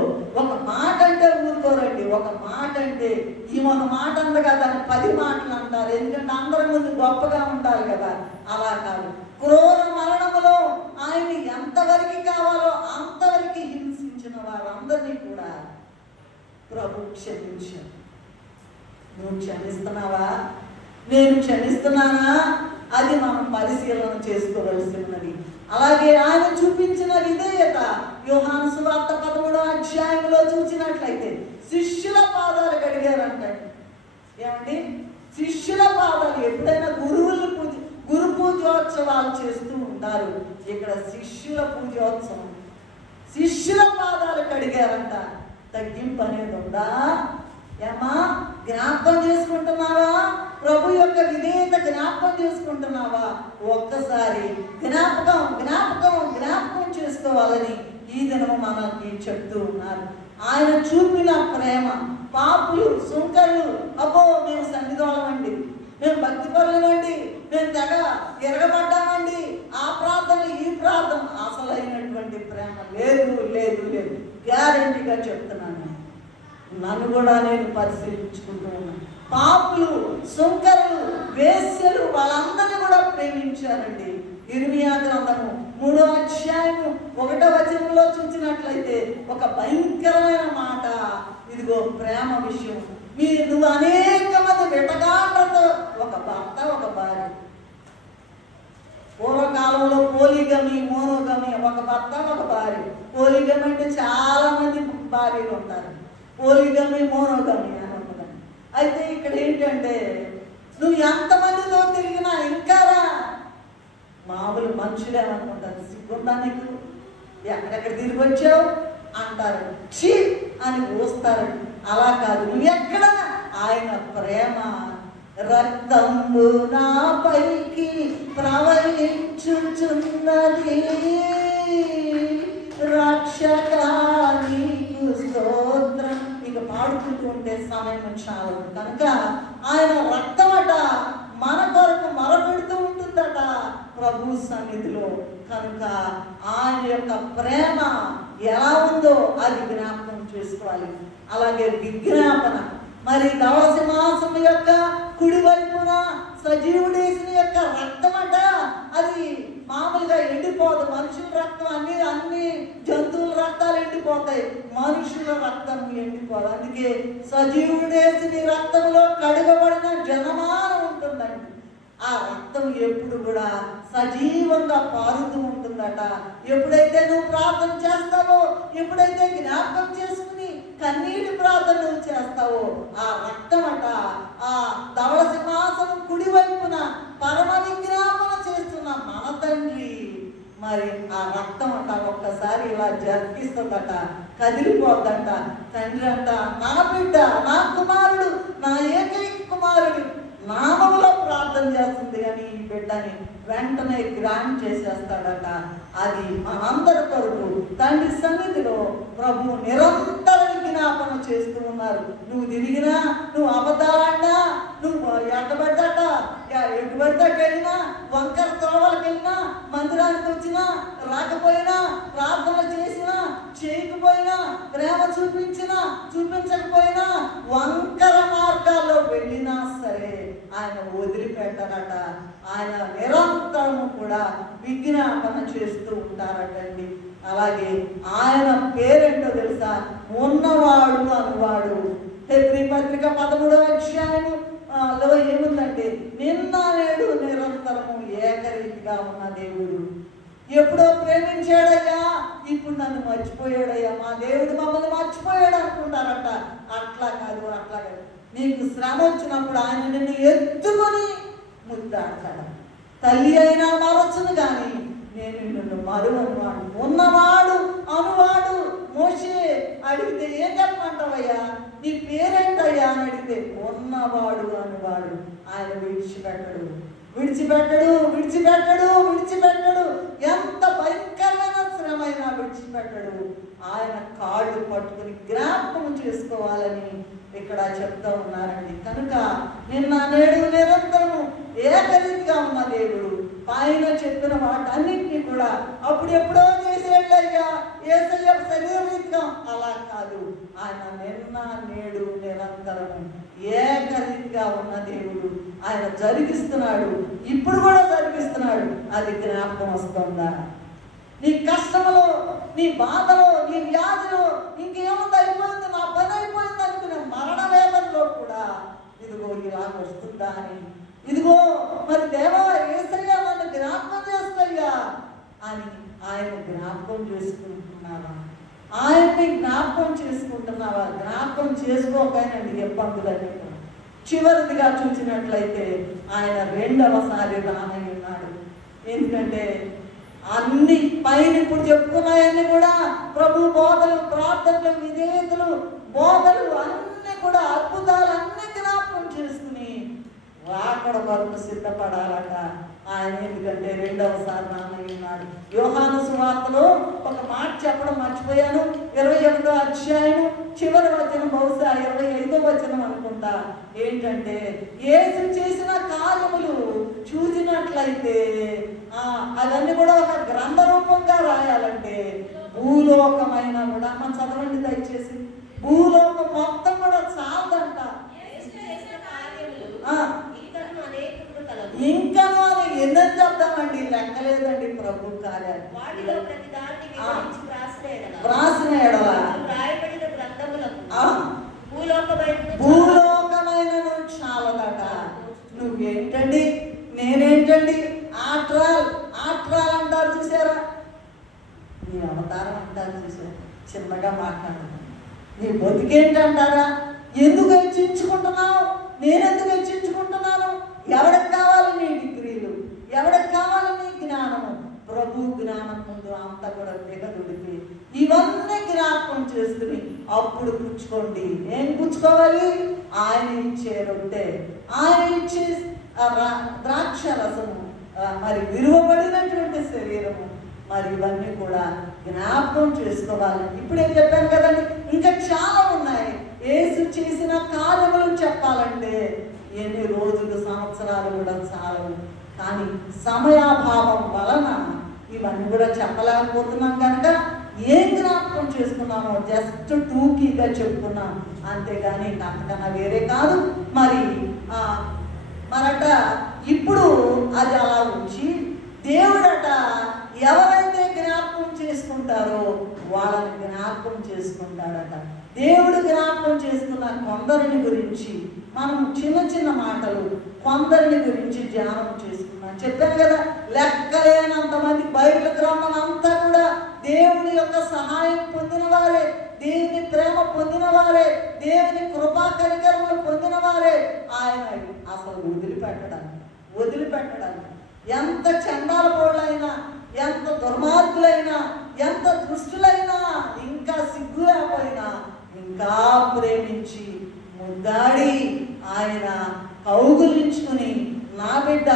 ఒక మాట అంటే ఊరుకోరండి. ఒక మాట అంటే ఒక మాట అంద కదా 10 మాటలు అంటారు. ఎందుకంటే అందరి ముందు గొప్పగా ఉండాలి కదా. అలా కాదు. క్రూర మరణములో ఆయన ఎంతవరకు కావాలో అంతవరకు హింసించిన వారందరినీ కూడా ప్రభు క్షమించారు. నువ్వు క్షమిస్తున్నావా? నేను క్షమిస్తున్నానా? అది మనం పరిశీలన చేసుకోవలసి ఉన్నది. అలాగే ఆయన చూపించిన విధేయత యోహాను సువార్త 13వ అధ్యాయంలో చూసినట్లయితే శిష్యుల పాదాలు కడిగారంటే. ఏమండి, శిష్యుల పాదాలు ఎప్పుడైనా గురు పూజోత్సవాలు చేస్తూ ఉంటారు. ఇక్కడ శిష్యుల పూజోత్సవం, శిష్యుల పాదాలు కడిగారంట. తగ్గింపు అనేది ఉందా? ఏమా జ్ఞాపకం చేసుకుంటున్నావా? ప్రభు యొక్క విధేయత జ్ఞాపకం చేసుకుంటున్నావా? ఒక్కసారి జ్ఞాపకం జ్ఞాపకం జ్ఞాపకం చేసుకోవాలని ఈ దినము మనకి చెప్తూ ఉన్నారు. ఆయన చూపిన ప్రేమ. పాపులు, సుంకరులు, అబ్బో మేము సన్నిధోళమండి, మేము భక్తి పరులమండి, నేను తెగ ఎరగబడ్డానండి, ఆ ప్రార్థన ఈ ప్రార్థన. అసలైనటువంటి ప్రేమ లేదు లేదు లేదు. గ్యారెంటీగా చెప్తున్నాను. నన్ను కూడా నేను పరిశీలించుకుంటూ ఉన్నాను. పాపులు, సుంకరులు, వేశ్యలు వాళ్ళందరినీ కూడా ప్రేమించారండి. ఇర్మియా గ్రంథము 3వ అధ్యాయము 1వ వచనంలో చూసినట్లయితే ఒక భయంకరమైన మాట. ఇదిగో ప్రేమ విషయం. నువ్వు అనేక మంది వెటగాళ్ళతో, ఒక భర్త ఒక భార్య. పూర్వకాలంలో పోలిగమి, మోనోగమి, ఒక భర్త ఒక భార్య. పోలిగమి అంటే చాలా మంది భార్యలు ఉంటారు. పోలిగమి, మోనోగమి అని ఉంటుందండి. అయితే ఇక్కడ ఏంటంటే నువ్వు ఎంతమందితో తిరిగినా ఇంకా మామూలు మనుషులేమనుకుంటారు, సిగ్గుందా నీకు, ఎక్కడెక్కడ తిరిగి వచ్చావు అంటారు, ఛీ అని పోస్తారు. అలా కాదు, నువ్వు ఎక్కడ ఆయన ప్రేమ రక్తంబు నా పైకి ప్రవహించుచున్నది, రక్షకా నీకు స్తోత్రం. ఇక పాడుకుంటూ ఉంటే సమయం చాలు కనుక ఆయన రక్తమట మన కొరకు మరపెడుతూ ఉంటుందట ప్రభు సన్నిధిలో. కనుక ఆయన యొక్క ప్రేమ ఎలా ఉందో అది జ్ఞాపకం చేసుకోవాలి. అలాగే విజ్ఞాపన, మరి ధవళ సింహాసనం యొక్క కుడివైపున సజీవుడేసిన యొక్క రక్తమట అది మామూలుగా ఎండిపోదు. మనుషుల రక్తం అన్ని జంతువుల రక్తాలు ఎండిపోతాయి, మనుషుల రక్తం ఎండిపోదు. అందుకే సజీవుడేసిన రక్తంలో కడుగబడిన జనమానం ఉంటుందండి. ఆ రక్తం ఎప్పుడు కూడా సజీవంగా పారుతూ ఉంటుందట. ఎప్పుడైతే నువ్వు ప్రార్థన చేస్తావో, ఎప్పుడైతే జ్ఞాపకం చేసుకుని కన్నీటి ప్రార్థన నువ్వు చేస్తావో, ఆ రక్తం అట ఆ ధవళ సింహాసనం కుడివైపున పరమ విజ్ఞాపన చేస్తున్న మన తండ్రి, మరి ఆ రక్తం అంట ఒక్కసారి ఇలా జరిపిస్తుందట, కదిలిపోద్దంట. తండ్రి అంట నా బిడ్డ, నా కుమారుడు, నా ఏకైక కుమారుడు నామములో ప్రార్థన చేస్తుంది కానీ ఈ బిడ్డని వెంటనే గ్రాంట్ చేసేస్తాడట. అది మనందరి కొరకు తండ్రి సన్నిధిలో ప్రభు నిరంతర విజ్ఞాపన చేస్తూ ఉన్నారు. నువ్వు తిరిగినా, నువ్వు అబద్ధాలన్నా, నువ్వు ఎట్టబడ్డాట ఎటుబడితే వెళ్ళినా, వంకర త్రోవలకు వెళ్ళినా, మందిరానికి వచ్చినా రాకపోయినా, ప్రార్థన చేసినా చేయకపోయినా, ప్రేమ చూపించినా చూపించకపోయినా, వంకర మార్గాల్లో వెళ్ళినా సరే ఆయన వదిలిపెట్టరట. ఆయన నిరంతరము కూడా విజ్ఞాపన చేస్తూ ఉంటారటండి. అలాగే ఆయన పేరేంటో తెలుసా? ఉన్నవాడు అనువాడు. హెబ్రీ పత్రిక 13వ అధ్యాయములో ఏముందంటే నిన్న నేడు నిరంతరము ఏకరీతిగా ఉన్న దేవుడు. ఎప్పుడో ప్రేమించాడయ్యా, ఇప్పుడు నన్ను మర్చిపోయాడయ్యా, మా దేవుడు మమ్మల్ని మర్చిపోయాడు అనుకుంటారట. అట్లా కాదు, అట్లా కాదు. నీకు శ్రమ వచ్చినప్పుడు ఆయన నిన్ను ఎత్తుకొని ముద్దాడతాడు. తల్లి అయినా మరచును కానీ నేను నిన్ను మరువనువాడు. ఉన్నవాడు అనువాడు. మోషే అడిగితే ఏం చెప్పమంటావయ్యా, నీ పేరేంటయ్యా అని అడిగితే ఉన్నవాడు అనువాడు. ఆయన విడిచిపెట్టడు, విడిచిపెట్టడు, విడిచిపెట్టడు, విడిచిపెట్టడు. ఎంత భయంకరమైన శ్రమైనా విడిచిపెట్టడు. ఆయన కాళ్ళు పట్టుకుని జ్ఞాపకం చేసుకోవాలని ఇక్కడ చెప్తా ఉన్నారండి. కనుక నిన్న నేడు నిరంతరము ఏకరీతిగా ఉన్న దేవుడు పైన చెప్పిన వాటన్నింటినీ కూడా అప్పుడెప్పుడో చేసేళ్ళయ్యా ఏసయ్య శరీరరీతిగా అలా కాదు. ఆయన నిన్న నేడు నిరంతరము ఏకరీతిగా ఉన్న దేవుడు. ఆయన జరిగిస్తున్నాడు, ఇప్పుడు కూడా జరిగిస్తున్నాడు. అది జ్ఞాపకం వస్తుందా? నీ కష్టములో, నీ బాధలో, నీ వ్యాధిలో ఇంకేముంది, అయిపోయింది, నా పని అయిపోయింది అనుకునే మరణ వేదనలో కూడా ఇదిగో ఇలా వస్తుందా అని, ఇదిగో మరి దేవా యేసయ్యా నన్ను జ్ఞాపకం చేస్తాయ్యా అని ఆయన జ్ఞాపకం చేసుకుంటున్నావా? ఆయన్ని జ్ఞాపకం చేసుకుంటున్నావా? జ్ఞాపకం చేసుకోకనండి ఇబ్బందులన్నీ. చివరిదిగా చూసినట్లయితే ఆయన రెండవసారి రానయ్యున్నాడు. ఎందుకంటే అన్ని పైన ఇప్పుడు చెప్పుకున్నాయన్నీ కూడా ప్రభు బోధలు, ప్రార్థనలు, విధేయతలు, బోధలు అన్నీ కూడా అద్భుతాలు అన్ని జ్ఞాపకం చేసుకుని రాకడ వరకు సిద్ధపడాలట ఆయన. ఎందుకంటే రెండవసారి రానయ్యున్నాడు. యోహాను సువార్తలో ఒక మాట చెప్పడం మర్చిపోయాను. 21వ అధ్యాయం చివరి వచనం, బహుశా 25వ వచనం అనుకుంటా. ఏంటంటే యేసు చేసిన కార్యములు చూసినట్లయితే అవన్నీ కూడా ఒక గ్రంథ రూపంగా రాయాలంటే భూలోకమైన కూడా, మనం చదవండి దయచేసి, భూలోకం మొత్తం కూడా చాలదంట. ఇంకను అని ఎన్నని చెప్తామండి, లెక్కలేదండి ప్రభు కార్యాలు. వ్రాసిన ఎడల భూలోకమైన చాలదట. నువ్వేంటండి, నేనేంటండి, ఆట్రాల్ అంటారు చూసారా, నీ అవతారం అంటారు చూసారా, చిన్నగా మాట్లాడుతున్నాను. నీ బతికేంటంటారా, ఎందుకు హెచ్చించుకుంటున్నావు, నేనెందుకు హెచ్చించుకుంటున్నాను, ఎవరికి కావాలి నీ డిగ్రీలు, ఎవరికి కావాలి నీ జ్ఞానము, ప్రభు జ్ఞానం ముందు అంతా కూడా దిగదుడిపి ఇవన్నీ జ్ఞాపకం చేసుకుని అప్పుడు పుచ్చుకోండి. ఏం పుచ్చుకోవాలి, ఆయన ఇచ్చే రొట్టె, ఆయన ఇచ్చే ద్రాక్ష రసము, మరి విలువబడినటువంటి శరీరము, మరి ఇవన్నీ కూడా జ్ఞాపకం చేసుకోవాలి. ఇప్పుడే చెప్పాను కదండి, ఇంకా చాలా ఉన్నాయి. యేసు చేసిన కార్యములు చెప్పాలంటే ఎన్ని రోజులు, సంవత్సరాలు కూడా చాలవు. కానీ సమయాభావం వలన ఇవన్నీ కూడా చెప్పలేకపోతున్నాం కనుక ఏం జ్ఞాపకం చేసుకున్నామో జస్ట్ టూకీగా చెప్పుకున్నాం, అంతేగాని అంతకన్నా వేరే కాదు. మరట ఇప్పుడు అది అలా ఉంచి దేవుడట ఎవరైతే జ్ఞాపకం చేసుకుంటారో వాళ్ళని జ్ఞాపకం చేసుకుంటాడట. దేవుడు జ్ఞాపకం చేసుకున్న కొందరిని గురించి మనం చిన్న చిన్న మాటలు కొందరిని గురించి ధ్యానం చేసుకున్నాం. చెప్పాను కదా, లెక్కలేనంతమంది బైబిల్ గ్రంథం అంతా కూడా దేవుని యొక్క సహాయం పొందిన వారే, దేవుని ప్రేమ పొందిన వారే, దేవుని కృపా కనికరములు పొందిన వారే. ఆయన అసలు వదిలిపెట్టడానికి ఎంత చండాల పోళ్ళైనా, ఎంత దుర్మార్గులైనా, ఎంత దుష్టులైనా, ఇంకా సిగ్గు లేకపోయినా ఇంకా ప్రేమించి ముద్దాడి ఆయన కౌగులించుకుని, నా బిడ్డ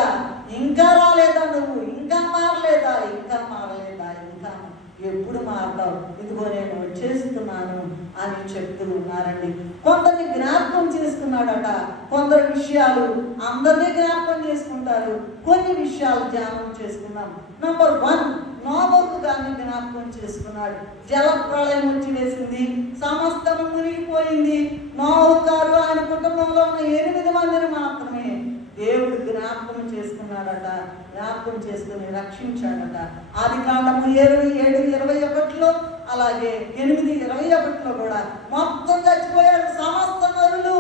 ఇంకా రాలేదా, నువ్వు ఇంకా మారలేదా, ఇంకా ఎప్పుడు మారతావు, ఇదిగో నేను వచ్చేస్తున్నాను అని చెప్తూ ఉన్నారండి. కొందరిని జ్ఞాపకం చేసుకున్నాడట. కొందరు విషయాలు అందరినీ జ్ఞాపకం చేసుకుంటారు, కొన్ని విషయాలు ధ్యానం చేసుకున్నాం. నంబర్ 1, నోవహు గారిని జ్ఞాపకం చేసుకున్నాడు. జల ప్రళయం వచ్చి వేసింది, సమస్తము మునిగిపోయింది. నోవహు గారు ఆయన కుటుంబంలో ఉన్న 8 మందిని మాత్రమే దేవుడు జ్ఞాపకం చేసుకున్నాడట, జ్ఞాపకం చేసుకుని రక్షించాడట. ఆదికాండము 7:21 అలాగే 8:21 కూడా మొత్తం చచ్చిపోయాడు. సమస్త నరులు,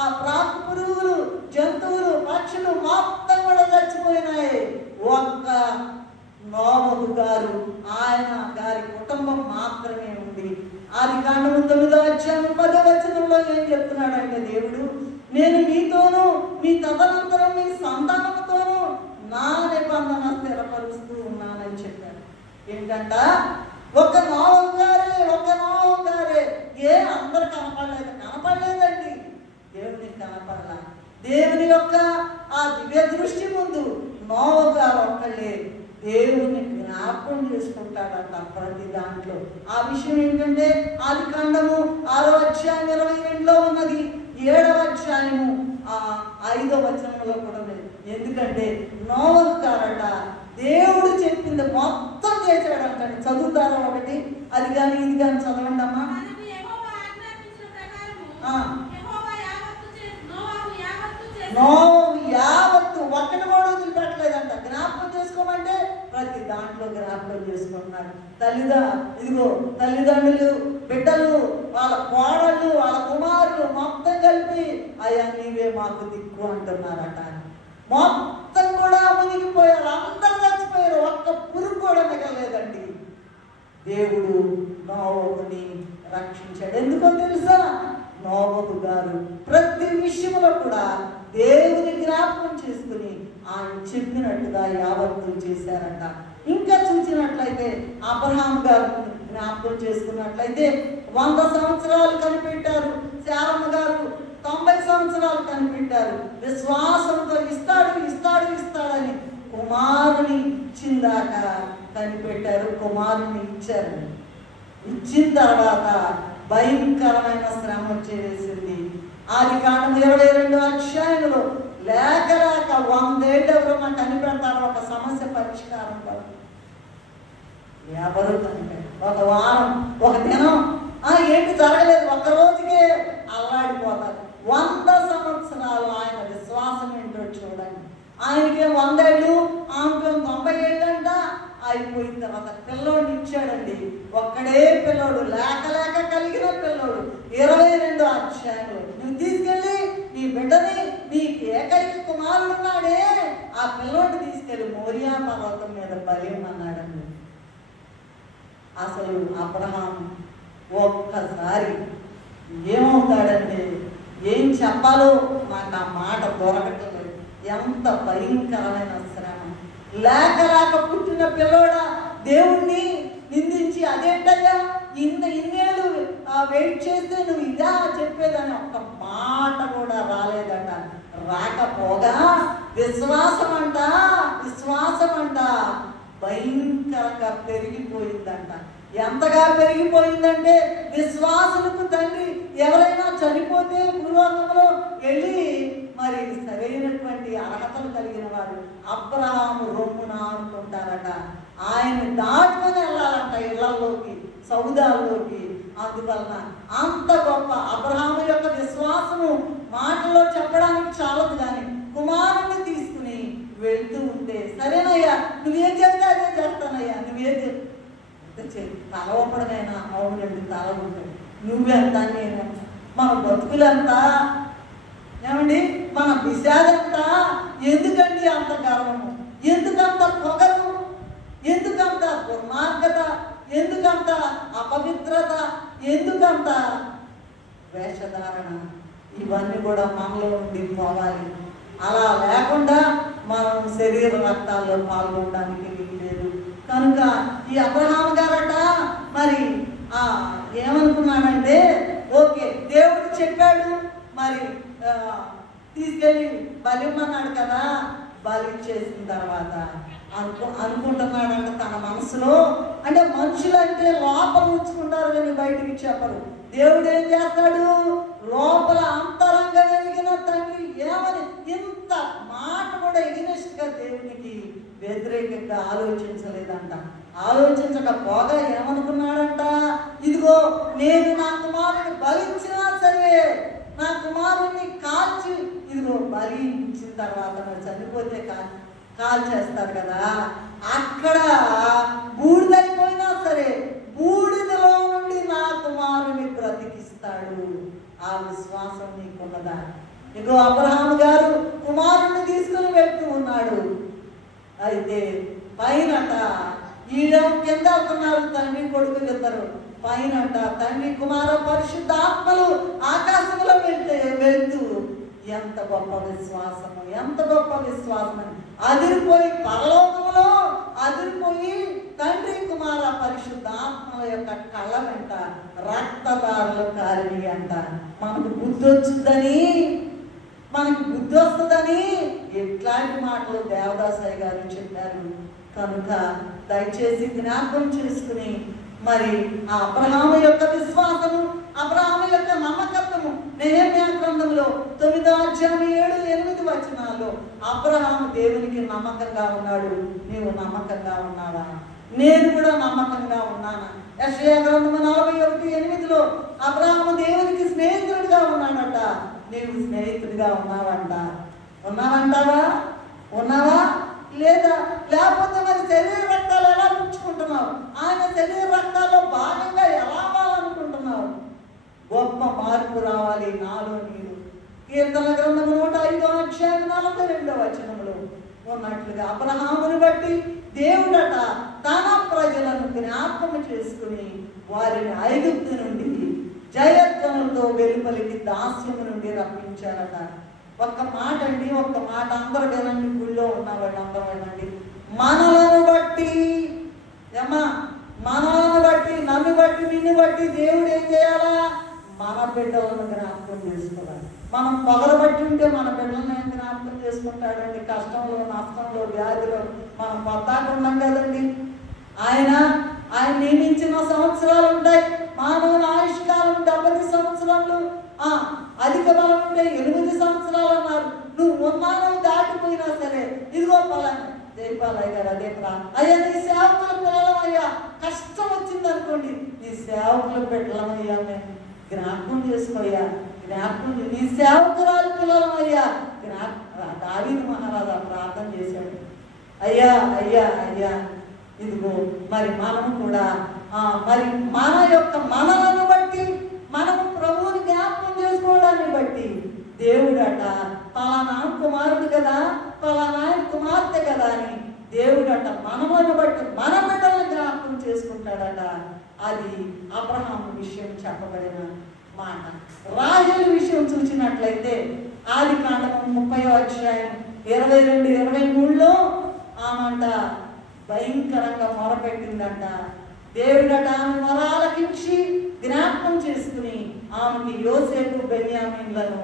ఆ ప్రాకు పురుగులు, జంతువులు, పక్షులు మొత్తం కూడా చచ్చిపోయినాయి. ఒక్క నోవహు గారు, ఆయన గారి కుటుంబం మాత్రమే ఉంది. ఆదికాండము 9:10 ఏం చెప్తున్నాడంటే దేవుడు, నేను మీతోనూ మీ తదనంతరం మీ సంతానంతోనూ నా నిబంధన స్థిరపరుస్తూ ఉన్నానని చెప్పాడు. ఏంటంట, ఒక నోవహు గారే. అందరు కనపడలేదండి, దేవునికి కనపడలా. దేవుని యొక్క ఆ దివ్య దృష్టి ముందు నోవహు గారు ఒక్కళ్ళే దేవుని జ్ఞాపకం చేసుకుంటాడట ప్రతి దాంట్లో. ఆ విషయం ఏంటంటే ఆదికాండము 6:22 ఉన్నది, 7వ అధ్యాయము 5వ వచనంలో కూడా ఉంది. ఎందుకంటే నోవహు గారట దేవుడు చెప్పింది మొత్తం చేశాడంట. చదువుతారా ఒకటి, అది కానీ ఇది కానీ చదవండి అమ్మా. నోవహు యావత్తు ఒక్కటి కూడా వదిలిపెట్టలేదంట. జ్ఞాపకం చేసుకోమంటే ప్రతి దాంట్లో జ్ఞాపకం చేసుకుంటున్నాడు. తల్లిదండ్రులు, బిడ్డలు, వాళ్ళ కోడళ్ళు, వాళ్ళ కుమారులు మొత్తం కలిపి అయ్యా నీవే మాకు దిక్కు అంటున్నారట. మొత్తం కూడా మునిగిపోయారు, అందరూ చచ్చిపోయారు, ఒక్క పురుగు కూడా మిగలలేదండి. దేవుడు నోవహుని రక్షించాడు. ఎందుకో తెలుసా, నోవహు గారు ప్రతి విషయంలో కూడా దేవుని జ్ఞాపకం చేసుకుని ఆయన చెప్పినట్టుగా యావత్తు చేశారట. ఇంకా చూసినట్లయితే అబ్రహాం గారు జ్ఞాపకం చేసుకున్నట్లయితే 100 సంవత్సరాలు కనిపెట్టారు. శారమ్మ గారు 90 సంవత్సరాలు కనిపెట్టారు. విశ్వాసంతో ఇస్తాడని కుమారుని ఇచ్చిందాక కనిపెట్టారు, కుమారుని ఇచ్చారు. ఇచ్చిన తర్వాత భయంకరమైన శ్రమ వచ్చేసింది. ఆదికాండం 22 అధ్యాయంలో లేక 100 ఏళ్ళు ఎవరన్నా కనిపెడతారు ఒక సమస్య పరిష్కారం కాదు. ఎవరు కనిపెట్టారు? ఒక వారం, ఒక దినం ఏంటి జరగలేదు, ఒక్క రోజుకే అల్లాడిపోతారు. 100 సంవత్సరాలు ఆయన విశ్వాసం ఏంటో చూడండి. ఆయనకే 100 ఏళ్ళు, ఆమెకు 90 ఏళ్ళంట. అయిపోయిన తర్వాత పిల్లోడు ఇచ్చాడండి. ఒక్కడే పిల్లోడు, లేక కలిగిన పిల్లోడు. 22 అధ్యాయంలో నువ్వు తీసుకెళ్ళి నీ బిడ్డని, నీ ఏకైక కుమారుడున్నాడే ఆ పిల్లోడిని తీసుకెళ్ళి మోరియా పర్వతం మీద బలిమన్నాడండి. అసలు అబ్రహాము ఒక్కసారి ఏమవుతాడండి, ఏం చెప్పాలో నాకు ఆ మాట దొరకట్లేదు. ఎంత భయంకరమైన శ్రమ. లేక పుట్టిన పిల్లోడా దేవుణ్ణి నిందించి అదేంటయ్యా ఇన్నేళ్ళు వెయిట్ చేస్తే నువ్వు ఇదా చెప్పేదని ఒక్క మాట కూడా రాలేదట. రాకపోగా విశ్వాసం అంట భయంకరంగా పెరిగిపోయిందంట. ఎంతగా పెరిగిపోయిందంటే విశ్వాసులకు తండ్రి ఎవరైనా చనిపోతే భూలోకంలో వెళ్ళి మరి సరైనటువంటి అర్హతలు కలిగిన వారు అబ్రహాము రొమ్మున అనుకుంటారట. ఆయన దాటుకొని వెళ్ళాలంట ఇళ్లలోకి, సౌదాల్లోకి. అందువలన అంత గొప్ప అబ్రహాము యొక్క విశ్వాసము మాటల్లో చెప్పడానికి చాలదు. కానీ కుమారుని తీసుకుని వెళ్తూ ఉంటే సరేనయ్యా నువ్వేం చెప్తే అదే చేస్తానయ్యా, నువ్వేం చెప్తే తల ఒప్పడమైనా అవునండి తల ఉంటుంది. నువ్వెంత నేను మన బతుకులంతా ఏమండి, మన విషాదంతా ఎందుకండి అంత గర్వము, ఎందుకంత పొగరు, ఎందుకంత దుర్మార్గత, ఎందుకంత అపవిత్రత, ఎందుకంత వేషధారణ? ఇవన్నీ కూడా మనలో ఉండి పోవాలి. అలా లేకుండా మనం శరీర రక్తాల్లో పాల్గొనడానికి వీల్లేదు. కనుక ఈ అబ్రహాము గారట మరి ఏమనుకున్నాడంటే, ఓకే దేవుడు చెప్పాడు మరి తీసుకెళ్ళి బలిమ్మన్నాడు కదా, బలి చేసిన తర్వాత అనుకుంటున్నాడంట తన మనసులో. అంటే మనుషులంటే లోపల ఉంచుకుంటారు కానీ బయటికి చెప్పరు. దేవుడు ఏం చేస్తాడు, లోపల అంతరంగ ఎరిగిన తండ్రి ఏమని ఇంత మాట కూడా ఎగినెస్ట్గా దేవునికి వ్యతిరేకంగా ఆలోచించలేదంట. ఆలోచించకపోగా ఏమనుకున్నాడంట, ఇదిగో నేను నా కుమారుని బలించినా సరే, నా కుమారుణ్ణి కాల్చి ఇదిగో బలి ఇచ్చిన తర్వాత మరి చనిపోతే కాల్చేస్తారు కదా, అక్కడ బూడిదైపోయినా సరే బూడిదలో నుండి నా కుమారుని బ్రతికిస్తాడు. ఆ విశ్వాసం నీకున్నదా? ఇదిగో అబ్రహాము గారు కుమారుణ్ణి తీసుకుని వెళ్తూ ఉన్నాడు. అయితే పైనట ఈడ కింద ఉన్నారు తండ్రి కొడుకులు ఇద్దరు. పైనట తండ్రి కుమార పరిశుద్ధాత్మలు ఆకాశంలో వెళ్తూ ఎంత గొప్ప విశ్వాసము, ఎంత గొప్ప విశ్వాసం! అదిరిపోయి పరలోకములో అదిరిపోయి తండ్రి కుమార పరిశుద్ధాత్మల యొక్క కళ్ళ వెంట రక్తదారులు కారిని అంట. మనకు బుద్ధి వచ్చిందని, మనకి బుద్ధి వస్తుందని ఎట్లాంటి మాటలు దేవదాసయ్య గారు చెప్పారు. కనుక దయచేసి జ్ఞాపకం చేసుకుని మరి ఆ అబ్రహాము యొక్క విశ్వాసము, అబ్రహాము యొక్క నమ్మకత్వము నెహెమ్యా గ్రంథంలో 9వ అధ్యాయం 7-8 వచనాల్లో అబ్రహాము దేవునికి నమ్మకంగా ఉన్నాడు. నీవు నమ్మకంగా ఉన్నావా? నేను కూడా నమ్మకంగా ఉన్నానా? యెషయా గ్రంథం 41:8లో అబ్రహాము దేవునికి స్నేహితుడిగా ఉన్నాడట. నీవు స్నేహితుడిగా ఉన్నావంటావా? ఉన్నావా లేదా? లేకపోతే మరి శరీర రక్తాలు ఎలా పుచ్చుకుంటున్నావు? ఆయన శరీర రక్తాల్లో భాగంగా ఎలా అవ్వాలనుకుంటున్నావు? గొప్ప మార్పు రావాలి నాలో నీరు. కీర్తన గ్రంథం 105వ అధ్యాయం 42వ వచనంలో ఉన్నట్లుగా అబ్రహాముని బట్టి దేవుడట తన ప్రజలను జ్ఞాపకం చేసుకుని వారిని ఐగుప్తు నుండి జయధ్వనులతో వెలుపలికి దాస్యము నుండి రప్పించారట. ఒక్క మాట అండి, ఒక్క మాట అందరూ వినండి, గుళ్ళో ఉన్న వాళ్ళు అందరూ వినండి. మనలను బట్టి నన్ను బట్టి నిన్ను బట్టి దేవుడు ఏం చేయాలా? మన బిడ్డలను జ్ఞాపకం చేసుకోవాలి. మనం పొగరబట్టి ఉంటే మన బిడ్డలను ఏం జ్ఞాపకం చేసుకుంటాడండి? కష్టంలో, నష్టంలో, వ్యాధిలో మనం పొద్దాక ఉన్నాం కదండి. ఆయన ఆయన నియమించిన సంవత్సరాలు ఉంటాయి. మానవుని ఆయుష్కాలం 70 సంవత్సరాలు, అధిక బలం ఉంటే 8 సంవత్సరాలు అన్నారు. నువ్వు ఉన్నాను దాటిపోయినా సరే ఇదిగో పలాని జైపాలయ్య గారు అదే అయ్యా నీ సేవకుల పిల్లలమయ్యా, కష్టం వచ్చింది అనుకోండి నీ సేవకులు పెట్టలమయ్యా, మేము జ్ఞాపకం చేసుకోయ్యా, జ్ఞాపకం నీ సేవకురాలు పిల్లలమయ్యా. దావీదు మహారాజా ప్రార్థన చేశాడు, అయ్యా అయ్యా అయ్యా ఇదిగో మరి మనం కూడా మరి మన యొక్క మనలను బట్టి మనము ప్రభువుని జ్ఞాపకం చేసుకోవడాన్ని బట్టి దేవుడట పలానా కుమారుడు కదా, పలానా కుమార్తె కదా అని దేవుడట మనమను బట్టి మన బిడ్డలను జ్ఞాపకం చేసుకుంటాడట. అది అబ్రహాము విషయం చెప్పబడిన మాట. రాహేలు విషయం చూసినట్లయితే ఆదికాండము 30వ అధ్యాయం 22-23లో ఆమంట భయంకరంగా మొరపెట్టిందంట. దేవుడట ఆమె మొరాలకించి జ్ఞాపకం చేసుకుని ఆమెకి యోసేపు బెన్యామీన్లను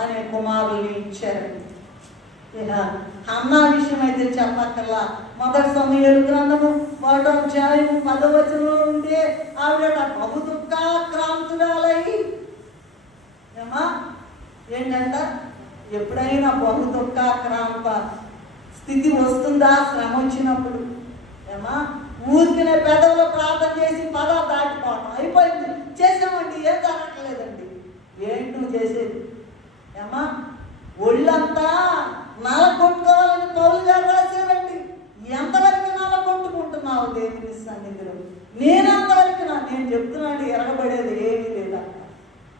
అనే కుమారుల్ని ఇచ్చారు. హన్నా విషయం అయితే చెప్పక్కర్లా. మొదటి సమూయేలు గ్రంథము 1వ అధ్యాయం 10వ వచనంలో ఉంటే ఆవిడ బహు దుఃఖాక్రాంతురాలై ఏంటంట, ఎప్పుడైనా బహు దుఃఖాక్రాంత స్థితి వస్తుందా శ్రమ వచ్చినప్పుడు? ఊరికినే పెదవులు ప్రార్థన చేసి పదా దాటిపోవటం అయిపోయింది, చేసామండి ఏం జరగట్లేదండి. ఏంటి నువ్వు చేసేది? ఒళ్ళంతా నల కొట్టుకోవాలని పౌలు గారు రాశారండి. ఎంతవరకు నల కొట్టుకుంటున్నావు దేవుని సన్నిధిలో? నేనంతవరకు నేను చెప్తున్నాను, ఎరగబడేది ఏమీ లేదా,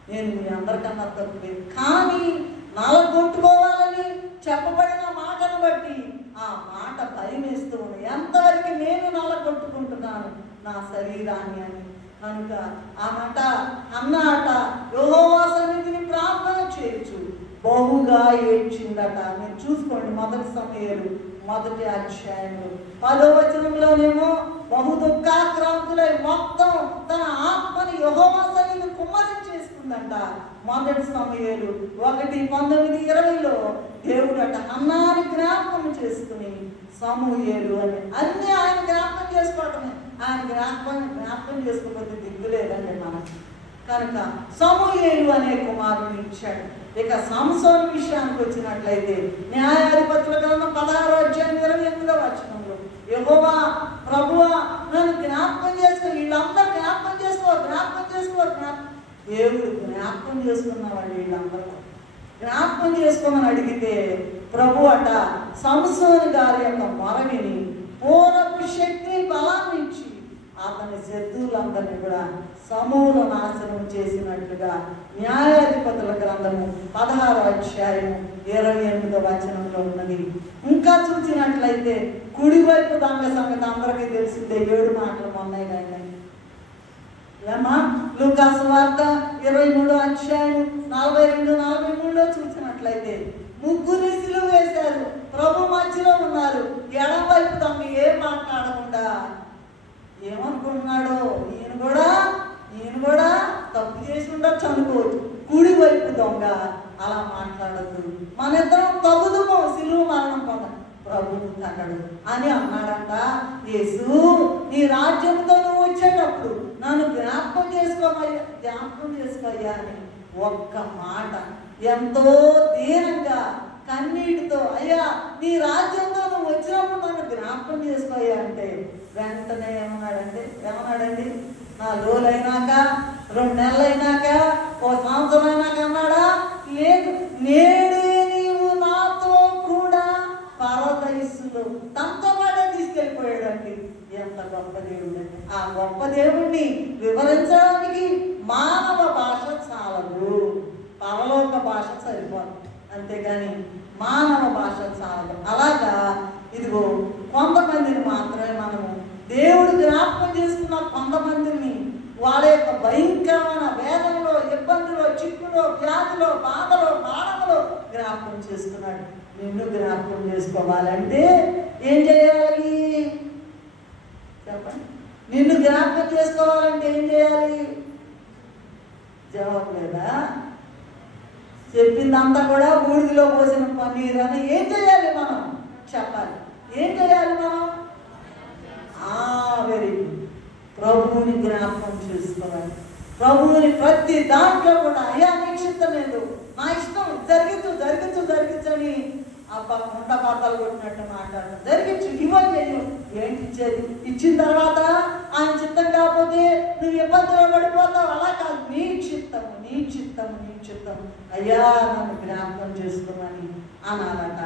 నేను మీ అందరికన్నా తప్పలేదు. కానీ నల కొట్టుకోవాలని చెప్పబడిన మాటను బట్టి ఆ మాట భయం వేస్తూ ఉంది. ఎంతవరకు నేను నల కొట్టుకుంటున్నాను నా శరీరాన్ని అని. కనుక ఆ మాట అన్నట యెహోవా సన్నిధిని ప్రార్థన చేయొచ్చు, బహుగా ఏడ్చిందట. మీరు చూసుకోండి మొదటి సమూయేలు 1వ అధ్యాయంలో 10వ వచనంలోనేమో బహు దుఃఖాక్రాంతులై మొత్తం తన ఆత్మని యెహోవా సన్నిధిని కుమ్మరించేసుకుందంట. మొదటి సమూయేలు 1:19-20లో దేవుడట హన్నాని జ్ఞాపకం చేసుకుని సమూయేలు అని అన్ని ఆయన జ్ఞాపకం చేసుకోవటమే. ఆయన జ్ఞాపకం చేసుకోకపోతే దిగ్గులేదండి మనకి. కనుక సమూయేలు అనే కుమారుని ఇచ్చాడు. ఇక సంసోను విషయానికి వచ్చినట్లయితే న్యాయాధిపతుల గ్రంథం 16వ అధ్యాయం 28వ వచనంలో యెహోవా ప్రభువా నన్ను జ్ఞాపకం చేసుకో, వీళ్ళందరూ జ్ఞాపకం చేసుకో. దేవుడు జ్ఞాపకం చేసుకున్నవాళ్ళు వీళ్ళందరూ జ్ఞాపకం చేసుకోమని అడిగితే ప్రభు అట సంసోను గారి యొక్క మొరవిని పూర్వపు శక్తి బలాన్ని ఇచ్చి అతని శత్రువులందరినీ కూడా సమూల నాశనం చేసినట్లుగా న్యాయాధిపతుల గ్రంథము 16వ అధ్యాయం 28వ వచనంలో ఉన్నది. ఇంకా చూసినట్లయితే కుడివైపు దొంగ సంగతి అందరికీ తెలిసిందే. 7 మాటలు ఉన్నాయి కానీ లూకా సువార్త 23వ అధ్యాయం 42-43లో చూసినట్లయితే ముగ్గురు సిలువ వేశారు, ప్రభు మధ్యలో ఉన్నారు. ఎడం వైపు దొంగ ఏం మాట్లాడకుండా ఏమనుకుంటున్నాడో ఈయన కూడా తప్పు చేసి ఉండొచ్చు అనుకోవచ్చు. కుడి వైపు దొంగ అలా మాట్లాడద్దు, మన ఇద్దరం తగుదుమో సిలువ మరణం పొంద ప్రభువు తగడు అని అన్నాడంట. యేసు నీ రాజ్యంతో నువ్వు వచ్చేటప్పుడు నన్ను జ్ఞాపకం చేసుకోయ్యా అని ఒక్క మాట ఎంతో దీనంగా కన్నీటితో, అయ్యా నీ రాజ్యంతో నువ్వు వచ్చినప్పుడు నన్ను జ్ఞాపకం చేసుకోయ్యా అంటే వెంటనే ఏమన్నాడండి 4 రోజులైనాక 2 నెలలైనాక 1 సంవత్సరం అయినాక అన్నాడా? లేదు, నేడే నీవు నాతో కూడా పరదైసులో తనతో పాటే తీసుకెళ్ళిపోయాడండి. ఎంత గొప్ప దేవుడు! ఆ గొప్ప దేవుణ్ణి వివరించడానికి మానవ భాష చాలదు, పరలోక భాష సరిపోదు. అంతేగాని మానవ భాష చాలదు. అలాగా ఇదిగో కొంతమందిని మాత్రమే మనము దేవుడు జ్ఞాపకం చేసుకున్న కొంతమందిని వాళ్ళ యొక్క భయంకరమైన వేదనలో, ఇబ్బందిలో, చిక్కులో, వ్యాధిలో, బాధలో, బాధలో జ్ఞాపకం చేసుకున్నాడు. నిన్ను జ్ఞాపకం చేసుకోవాలంటే ఏం చేయాలి చెప్పండి? నిన్ను జ్ఞాపకం చేసుకోవాలంటే ఏం చేయాలి? జవాబు లేదా? చెప్పిందంతా కూడా బూడిదలో పోసిన పన్నీర్ అని ఏం చేయాలి మనం? చెప్పాలి. ఏం చేయాలి మనం? Very good. ప్రభువుని జ్ఞాపకం చేసుకోవాలి. ప్రభువుని ప్రతి దాంట్లో కూడా అయ్యా నీ చిత్తం లేదు, నా ఇష్టం జరిగించని కొండ పాతాలు కొట్టినట్టు మాట్లాడడం. జరిగించు, ఇవ్వండి. ఏంటి ఇచ్చేది? ఇచ్చిన తర్వాత ఆయన చిత్తం కాకపోతే నువ్వు ఇబ్బందిలో పడిపోతావు. అలా కాదు, నీ చిత్తము అయ్యా నన్ను జ్ఞాపకం చేసుకోమని అనాలట.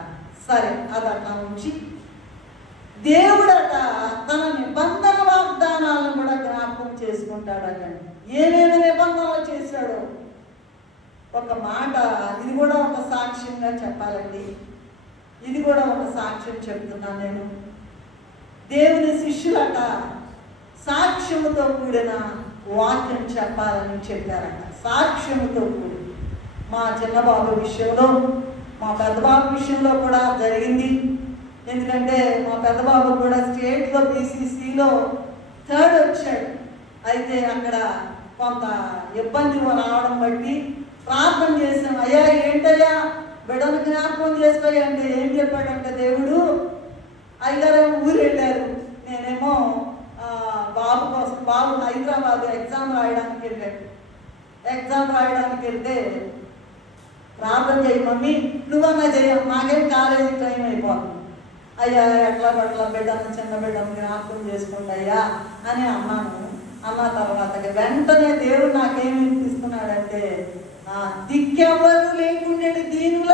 సరే, అదట నుంచి దేవుడట తన నిబంధన వాగ్దానాలను కూడా జ్ఞాపకం చేసుకుంటాడట. ఏమేమి నిబంధనలు చేశాడో ఒక మాట, ఇది కూడా ఒక సాక్ష్యంగా చెప్పాలండి. ఇది కూడా ఒక సాక్ష్యం చెప్తున్నాను నేను. దేవుని శిష్యులట సాక్ష్యముతో కూడిన వాక్యం చెప్పాలని చెప్పారట. సాక్ష్యముతో కూడి మా చిన్నబాబు విషయంలో, మా పెద్దబాబు విషయంలో కూడా జరిగింది. ఎందుకంటే మా పెద్దబాబు కూడా స్టేట్లో BCCలో 3rd వచ్చాడు. అయితే అక్కడ కొంత ఇబ్బంది రావడం బట్టి ప్రార్థన చేశాం. అయ్యా ఏంటయ్యా బిడ్డను జ్ఞాపకం చేసుకోవాలి అంటే ఏం చెప్పాడంటే దేవుడు, అయ్యారు ఊరు వెళ్ళారు, నేనేమో బాబు కోసం, బాబు హైదరాబాద్ ఎగ్జామ్ రాయడానికి వెళ్ళాడు. ఎగ్జామ్ రాయడానికి వెళ్తే ప్రార్థన చేయి మమ్మీ, నువ్వన్నా చెయ్య, నాకేం కాలేజీ టైం అయిపోతుంది. అయ్యా ఎట్లా పట్ల బిడ్డను, చిన్న బిడ్డను జ్ఞాపకం చేసుకోండి అయ్యా అని అన్నాను. అన్న తర్వాత వెంటనే దేవుడు నాకేమి వినిపిస్తున్నాడంటే, దిక్కెవరు లేకుండే దీనుల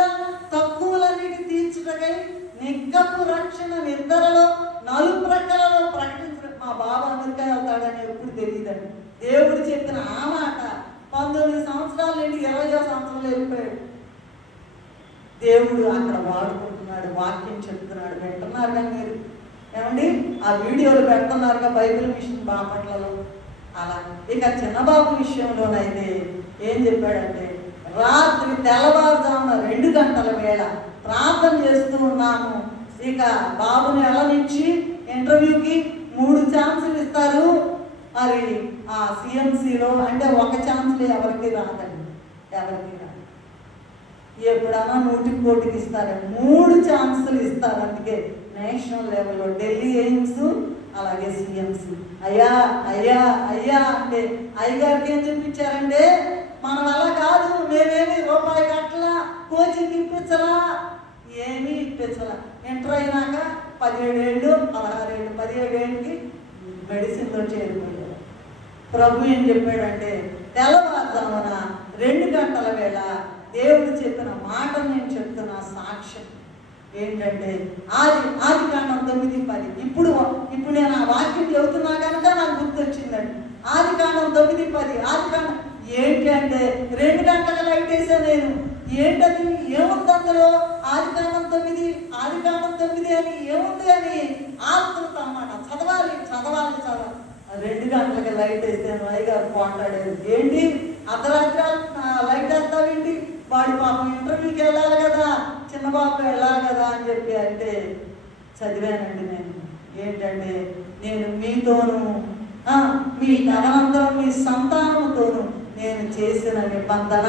తక్కువలన్నిటి తీర్చుటకై నిక్కపు రక్షణ నిద్రలో నలుప్రక్కలలో ప్రకటించడం. మా బాబు అమెరికా వెళ్తాడని ఎప్పుడు తెలియదండి. దేవుడు చెప్పిన ఆ మాట 19 సంవత్సరాల నుండి 20వ సంవత్సరంలో వెళ్ళిపోయాడు. దేవుడు అక్కడ వాడుకుంటున్నాడు, వాక్యం చెప్తున్నాడు. వింటున్నారుగా మీరు? ఏమండి ఆ వీడియోలు పెడుతున్నారుగా బైబిల్ మిషన్ బాపట్లలో. అలా ఇక చిన్నబాబు విషయంలోనైతే ఏం చెప్పాడంటే, రాత్రి తెల్లవారుజామున 2 గంటల వేళ ప్రార్థన చేస్తూ ఉన్నాము. ఇక బాబుని నుంచి ఇంటర్వ్యూకి 3 ఛాన్సులు ఇస్తారు. మరి ఆ CMCలో అంటే ఒక ఛాన్సులు ఎవరికి రాదండి, ఎవరికి రాదు. ఎప్పుడన్నా 100కి 1కి ఇస్తారు, 3 ఛాన్సులు ఇస్తారు. అందుకే నేషనల్ లెవెల్లో ఢిల్లీ ఎయిమ్స్ అలాగే CMC. అయ్యా అయ్యా అయ్యా అంటే అయ్యగారికి ఏం చూపించారంటే, మన వల్ల కాదు, మేమేమి రూపాయి కట్టలా, కోచింగ్ ఇప్పించలా, ఏమీ ఇప్పించలా. ఇంటర్ అయినాక 17 ఏళ్ళు 16 ఏళ్ళు 17 ఏళ్ళకి మెడిసిన్లో చేరిపోయారు. ప్రభు ఏం చెప్పాడంటే, తెల్లవారుజామున 2 గంటల వేళ దేవుడు చెప్పిన మాట నేను చెప్తున్నా సాక్ష్యం ఏంటంటే, ఆదికాండం 9:10. ఇప్పుడు నేను ఆ వాక్యం చెబుతున్నా కనుక నాకు గుర్తొచ్చిందండి. ఆదికాండం 9:10. ఆదికాండం ఏంటి అంటే 2 గంటలకు లైట్ వేసా నేను. ఏంటది, ఏముంది అందులో? ఆదికాండం 9 అని ఏముంది అని ఆత్మత అన్నమాట. చదవాలి 2 గంటలకి లైట్ వేసాను. అయ్యగారు పోట్లాడేది, ఏంటి అర్ధరాత్రి లైట్ వేస్తావేంటి, వాడి పాపం ఇంటర్వ్యూకి వెళ్ళాలి కదా, చిన్నబాబు వెళ్ళాలి కదా అని చెప్పి అంటే చదివానండి నేను. ఏంటంటే, నేను మీతోనూ మీ తదనంతరం మీ సంతానంతోనూ నేను చేసిన నిబంధన.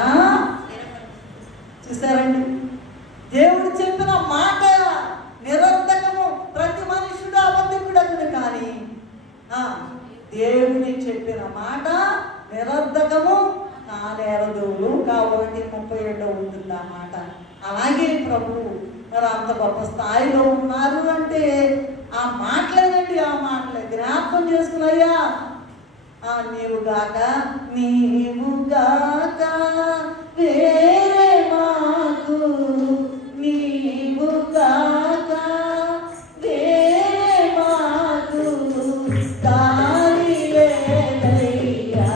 చూసారండి, దేవుడు చెప్పిన మాట నిరర్థకము. ప్రతి మనుషుడు అబద్ధికుడను, కానీ దేవుని చెప్పిన మాట నిరర్థకము కానేరదు. కాబట్టి 37 ఉంటుంది ఆ మాట. అలాగే ప్రభు మరి అంత గొప్ప స్థాయిలో ఉన్నారు అంటే ఆ మాటలేనండి, ఆ మాటలే జ్ఞాపకం చేసుకున్నాయ్యా. నీవు గాక వేరే మాకు, నీవు గాక వేరే మాకు దారి లేదయ్యా,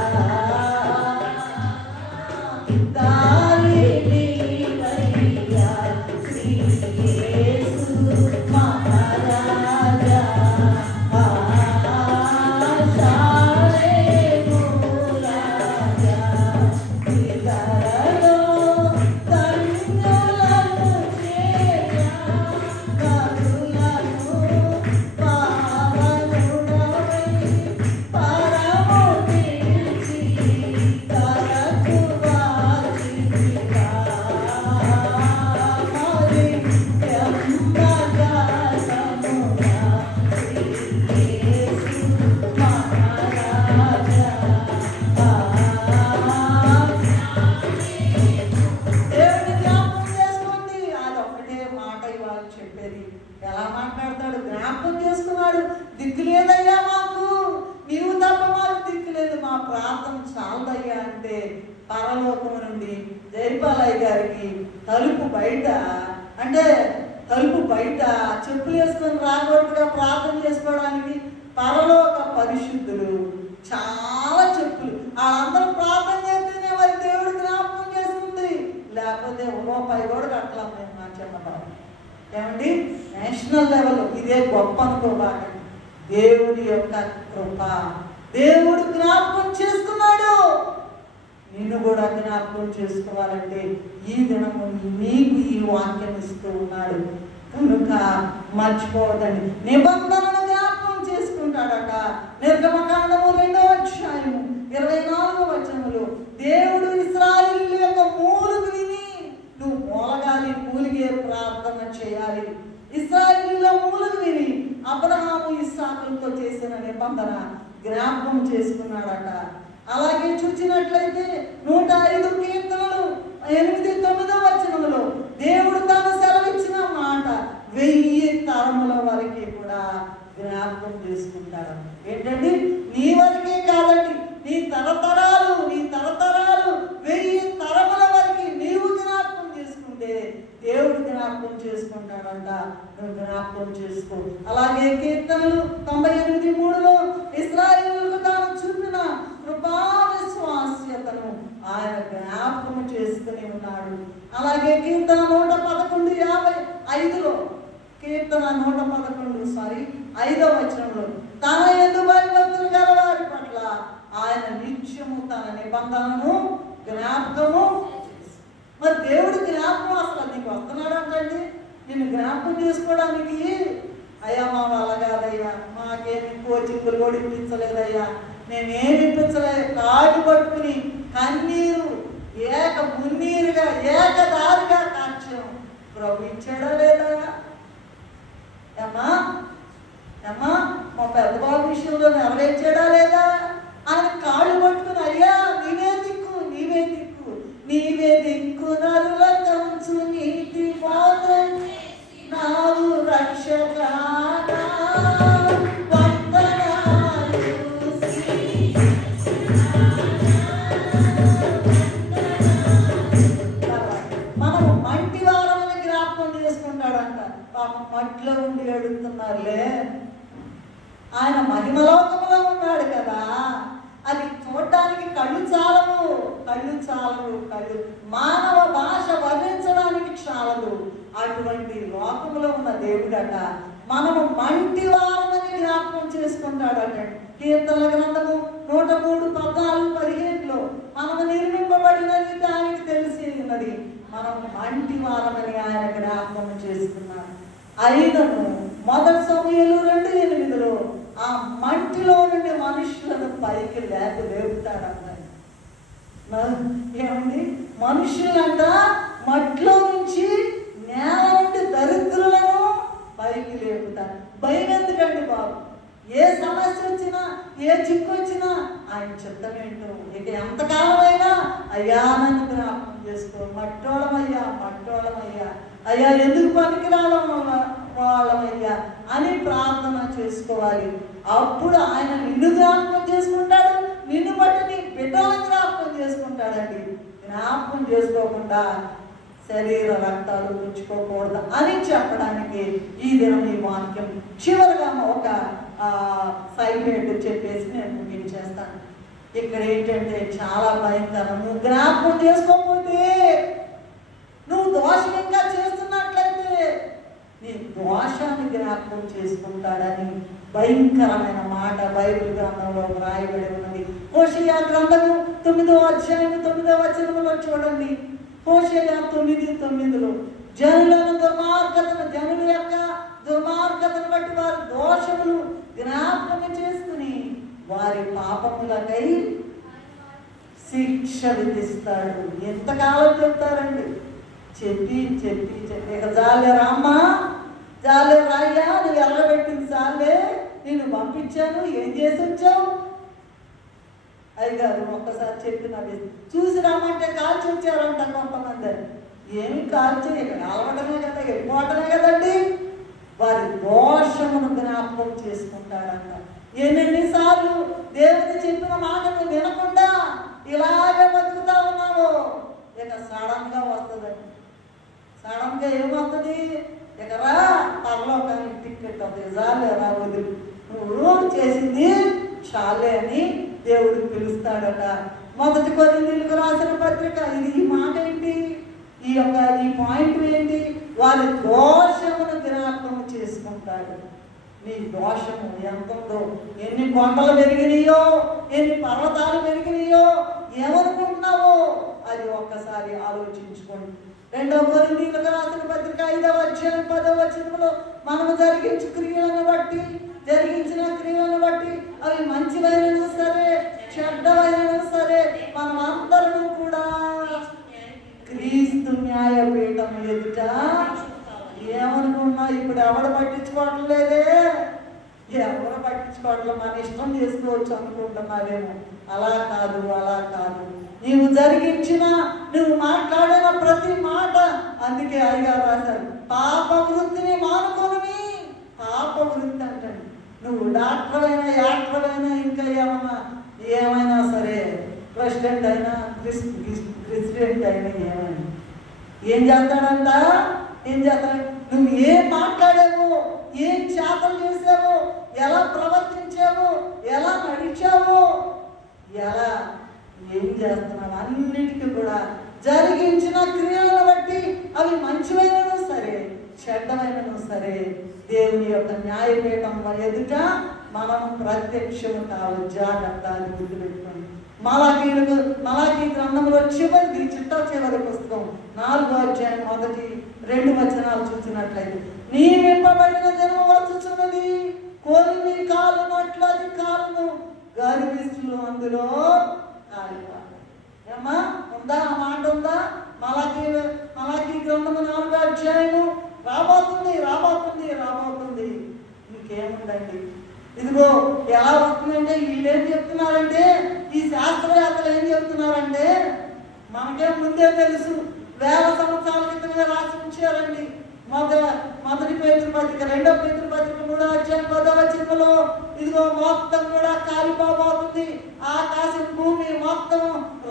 దారి నీవయ్యా శ్రీ యేసు మహారాజా. Vida ప్రార్థన చాలదయ్యా అంటే పరలోకము నుండి జైపాలయ్య గారికి తలుపు బయట చెప్పులు వేసుకొని రాకూడదుగా ప్రార్థన చేసుకోవడానికి పరలోక పరిశుద్ధులు చాలా చెప్పులు అందరూ ప్రార్థన చేస్తేనే మరి దేవుడు జ్ఞాపకం చేస్తుంది, లేకపోతే రూపాయి కూడా కట్టలేం మేము నా చిన్నబాబు. ఏమండి నేషనల్ లెవెల్ ఇదే గొప్ప అనుకోబాకండి. దేవుడి యొక్క కృప, దేవుడు జ్ఞాపకం చేసుకున్నాడు. నిన్ను కూడా జ్ఞాపకం చేసుకోవాలంటే ఈ దినము నీకు ఈ వాక్యం ఇస్తూ ఉన్నాడు కనుక మర్చిపోవద్దండి. నిబంధనను జ్ఞాపకం చేసుకుంటాడట. నిర్గమకాండము 2వ అధ్యాయము 24వ వచనములో దేవుడు ఇశ్రాయేలు యొక్క మూలుగు విని నువ్వు మూలగాలి మూలిగే ప్రార్థన చేయాలి. ఇశ్రాయేలుల మూలుగు విని అబ్రహాము ఇస్సాకులతో చేసిన నిబంధన జ్ఞాపకం చేసుకున్నాడట. అలాగే చూసినట్లయితే 105 కీర్తనలు 8-9వ వచనములో దేవుడు తాను సెలవిచ్చిన మాట 1000 తరముల వరకు కూడా జ్ఞాపకం చేసుకుంటాడు. ఏంటండి నీ వరకే కాదండి, నీ తరతరాలు 1000 తరముల వరకు నీవు జ్ఞాపకం చేసుకుంటే దేవుడు జ్ఞాపకం చేసుకుంటాడంట. నువ్వు జ్ఞాపకం చేసుకో. అలాగే కీర్తనలు 98:3లో ఇశ్రాయేలుకు తాను చూపిన కృపా విశ్వాస్యతను ఆయన జ్ఞాపకం చేసుకుని ఉన్నాడు. అలాగే కీర్తన 111:55లో కీర్తన 5వ వచనంలో తన యందు భయభక్తులు గలవారి పట్ల ఆయన నిత్యము తన నిబంధనను జ్ఞాపకము. మరి దేవుడి జ్ఞాపకం అసలు నీకు వస్తున్నాడు అంటండి. నేను జ్ఞాపకం చేసుకోవడానికి అయ్యా మా వల్ల కాదయ్యా, మాకేమి కోచింగ్లు కూడా ఇప్పించలేదయ్యా, నేనేమి ఇప్పించలేదు, కాళ్ళు పట్టుకుని కన్నీరు మున్నీరుగా ఏకదారిగా కార్యం ప్రభు ఇచ్చాడా లేదా? మా పెద్ద బాబు విషయంలో నెరవేర్చాడా లేదా? ఆయన కాళ్ళు పట్టుకుని అయ్యా నీవే దిక్కు నరుల కంచు నీతి పాదం నావు రక్షక మనం మంటి వారమని జ్ఞాపకం చేసుకుంటాడంట. పాపం మట్టిలో ఉండి అడుగుతున్నారులే, ఆయన మహిమలోకములో ఉన్నాడు కదా, అది చూడటానికి కళ్ళు మానవ భాష వర్ణించడానికి చాలదు. అటువంటి లోకములో ఉన్న దేవుడట మనము మంటి వారమని జ్ఞాపకం చేసుకుంటాడట. కీర్తనల గ్రంథము 103:14-15లో మనము నిర్మింపబడినది దానికి తెలిసి ఉన్నది, మనం మంటి వారమని ఆయన జ్ఞాపకం చేసుకున్నాడు. అయినను 1 సమూయేలు 2:8లో ఆ మంటిలో నుండి మనుషులను పైకి లేపుతాడంట. ఏమండి మనుషులంట మట్టిలో నుంచి నేల నుండి దరిద్రులను పైకి లేపుతాడు. భయం ఎందుకండి బాబు? ఏ సమస్య వచ్చినా ఏ చిక్కు వచ్చినా ఆయన చిత్తం ఏంటో. ఇక ఎంతకాలమైనా అయ్యా నన్ను జ్ఞాపకం చేసుకో, మట్టోళమయ్యా అయ్యా ఎందుకు పనికిరావడం వాళ్ళమయ్యా అని ప్రార్థన చేసుకోవాలి. అప్పుడు ఆయన నిన్ను జ్ఞాపకం చేసుకుంటాడు, నిన్ను బట్టి నీ బిడ్డలను జ్ఞాపకం చేసుకుంటాడండి. జ్ఞాపకం చేసుకోకుండా శరీర రక్తాలు పుచ్చుకోకూడదు అని చెప్పడానికి ఈ దినం ఈ వాక్యం చివరిగా ఒక సైడ్ చెప్పేసి నేను ముగించేస్తాను. ఇక్కడ ఏంటంటే చాలా భయంకరం. నువ్వు జ్ఞాపకం చేసుకోకపోతే, నువ్వు దోషం ఇంకా చేస్తున్నట్లయితే నీ దోషాన్ని జ్ఞాపకం చేసుకుంటాడని భయంకరమైన మాట బైబిల్ గ్రంథంలో రాయబడి ఉన్నది. హోషేయ గ్రంథము 9వ అధ్యాయం 9వ వచనంలో చూడండి. హోషేయ 9:9లో జనుల యొక్క దుర్మార్గతను బట్టి వారి దోషములు జ్ఞాపకం చేసుకుని వారి పాపములకై శిక్ష విధిస్తాడు. ఎంతకాలం చెప్తారండి? చెప్పి ఇక జాలే రామ్మా, జాలే రాయ్యా, నువ్వు ఎల్లబెట్టింది చాలే, నేను పంపించాను, ఏం చేసి వచ్చావు? అయ్యగారు ఒక్కసారి చెప్పినది చూసి రామంటే కాల్చి వచ్చారంట కొంతమంది. ఏమి కాల్చి ఇక్కడ అలవటమే కదా, వెళ్ళిపోవటమే కదండి. వారి దోషమును జ్ఞాపకం చేసుకుంటాడంట. ఎన్నిసార్లు దేవుడు చెప్పిన మాటను వినకుండా ఇక సడన్గా వస్తుందండి. సడన్గా ఏమవుతుంది? ఇక రా పరలోకానికి టికెట్ అవుతుంది. చాలే రా వదిలి, నువ్వు చేసింది చాలే అని దేవుడికి పిలుస్తాడట. మొదటి కొరింథీయులకు రాసిన పత్రిక ఇది. ఈ మాట ఏంటి? ఈ పాయింట్ ఏంటి? వారి దోషమును జ్ఞాపకం చేసుకుంటాడు. నీ దోషము ఎంత ఉందో, ఎన్ని కొండలు పెరిగినాయో, ఎన్ని పర్వతాలు పెరిగినాయో, ఏమనుకుంటున్నావో అది ఒక్కసారి ఆలోచించుకోండి. 2 కొరింథీయులకు రాసిన పత్రిక 5వ అధ్యాయం 10వ వచనంలో మనము జరిగించిన క్రియలను బట్టి అవి మంచివైనను సరే చెడ్డవైనను సరే మనమందరూ కూడా క్రీస్తు న్యాయపీఠం ఎదుట ఏమనుకున్నా ఇప్పుడు ఎవరు పట్టించుకోవట్లేదే, ఎవరు పట్టించుకోవట్లేదు, మన ఇష్టం చేసుకోవచ్చు అనుకుంటున్నారేమో. అలా కాదు, అలా కాదు. నీవు జరిగించిన, నువ్వు మాట్లాడిన ప్రతి మాట, అందుకే అయ్యగారు రాశారు, పాప వృత్తిని మానుకొని. పాప వృత్తి అంటండి. నువ్వు డాక్టర్ అయినా, యాక్టర్ అయినా, ఇంకా ఏమైనా సరే, ప్రెసిడెంట్ అయినా, ప్రెసిడెంట్ అయినా, ఏం చేస్తాడంట? నువ్వు ఏం మాట్లాడావు, ఏం చేతలు చేసావు, ఎలా ప్రవర్తించావు, ఎలా నడిచావు, ఏం చేస్తున్నావు, అన్నిటికీ కూడా జరిగించిన క్రియలను బట్టి అవి మంచివైనను సరే చెడ్డమైనను సరే దేవుని యొక్క న్యాయపీఠం ఎదుట మనం ప్రత్యక్షము కావాలి. జాగ్రత్త అని గుర్తుపెట్టుకోండి. మలాకీ గ్రంథంలో చివరి పుస్తకం 4వ అధ్యాయం 1-2 వచనాలు చూసినట్లయితే, నియమింపబడిన జన్మ వచ్చుచున్నది, కొలిమి కాలునట్లు అది కాలును, గర్విష్ఠులు అందులో కాలిపారు. ఏమ్మా ఉందా? ఆ మాట ఉందా? మలాకీ గ్రంథము 4వ అధ్యాయము రాబోతుంది. ఇంకేముందండి? ఇదిగో ఎలా వస్తుందంటే, వీళ్ళు ఏం చెప్తున్నారంటే, ఈ శాస్త్రవేత్తలు ఏం చెప్తున్నారంటే, మనకే ముందే తెలుసు, 1000 సంవత్సరాల క్రితమే రాసి ఉంచారండి. మొదటి పేతురు పత్రిక 2వ పేతురు పత్రిక 3వ అధ్యాయం 10వ వచనంలో ఇదిగో మొత్తం కూడా కాలిపోబోతుంది, ఆకాశం భూమి మొత్తం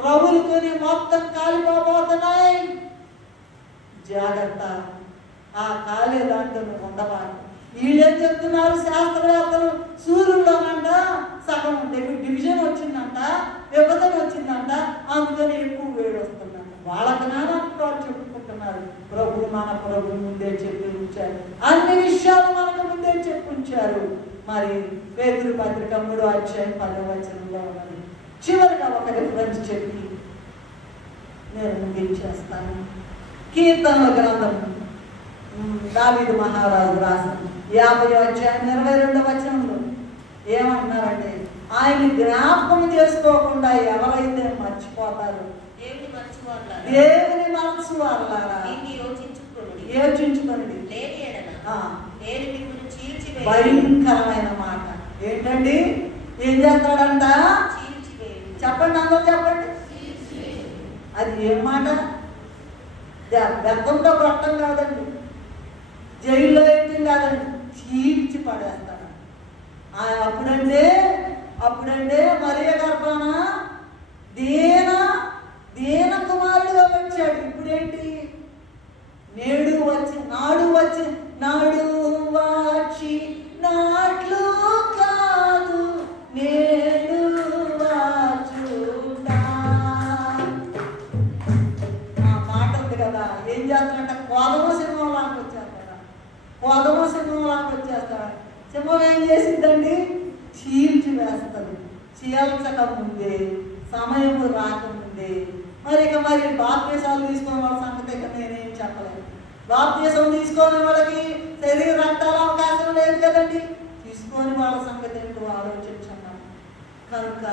రవులుకొని మొత్తం కాలిపోబోతున్నాయి. జాగ్రత్త, ఆ కాలే దాంట్లో నువ్వు ఉండవాలి. వీళ్ళేం చెప్తున్నారు? శాస్త్రవేత్తలు సూర్యుల్లోనంట సగం డివిజన్ వచ్చిందంట, విభజన వచ్చిందంట, అందుకని ఎక్కువ వేడి వస్తుందంట. వాళ్ళ జ్ఞానాన్ని వాళ్ళు చెప్పుకుంటున్నారు. మన ప్రభు ముందే చెప్పి ఉంచారు, అన్ని విషయాలు మనకు ముందే చెప్పి ఉంచారు. మరి పేతురు పత్రిక 3వ అధ్యాయం 10వ వచనంలో ఉన్నది. చివరిగా ఒక రిఫరెన్స్ చెప్పి నేను ముగించేస్తాను. కీర్తనల గ్రంథం దావీదు మహారాజు రాశారు 50వ అధ్యాయం 22వ వచనంలో ఏమంటున్నారంటే, ఆయన జ్ఞాపకం చేసుకోకుండా ఎవరైతే మర్చిపోతారు, దేవుని మనసు వాళ్ళారా యోచించుకోండి. భయంకరమైన మాట ఏంటండి? ఏం చేస్తాడంట? చెప్పండి, అందరూ చెప్పండి. అది ఏం మాట? బెత్తంతో కొట్టం కాదండి, జైల్లో వేయటం కాదండి, చీల్చి పడేస్తాడు. అప్పుడంటే మరియ గర్భాన దీన కుమారుడుగా వచ్చాడు. ఇప్పుడేంటి? నాడు వచ్చి నాట్లు కాదు నేడు వాచుట. ఆ మాట ఉంది కదా. ఏం చేస్తాడంటే కోదమ సింహం లాంటి వచ్చేస్తాడు. సింహం ఏం చేసిందండి? చీల్చి వేస్తుంది. చీల్చక ముందే, సమయము రాకముందే. మరి బాప్తీసాలు తీసుకునే వాళ్ళ సంగతి ఇక నేనేం చెప్పలేదు. బాప్తీసం తీసుకునే వాళ్ళకి శరీర రక్తాల అవకాశం లేదు కదండి. తీసుకొని వాళ్ళ సంగతి ఏంటో ఆలోచించండి. కనుక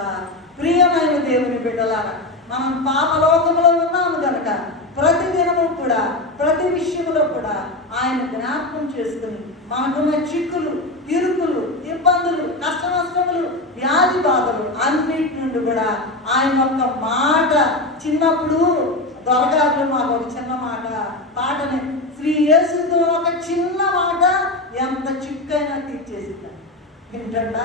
ప్రియమైన దేవుని బిడ్డలారా, మనం పాపలోకములో ఉన్నాము కనుక ప్రతిదినము కూడా, ప్రతి విషయంలో కూడా ఆయన జ్ఞాపకం చేసుకుని మనకున్న చిక్కులు, ఇరుకులు, ఇబ్బందులు, కష్ట నష్టములు, వ్యాధి బాధలు అన్నిటి నుండి కూడా ఆయన యొక్క మాట. చిన్నప్పుడు దొరగారులు మాకు ఒక చిన్న మాట పాటని, శ్రీ యేసుతో ఒక చిన్న మాట ఎంత చిక్కైనా తీర్చేసింది. ఏంటంట?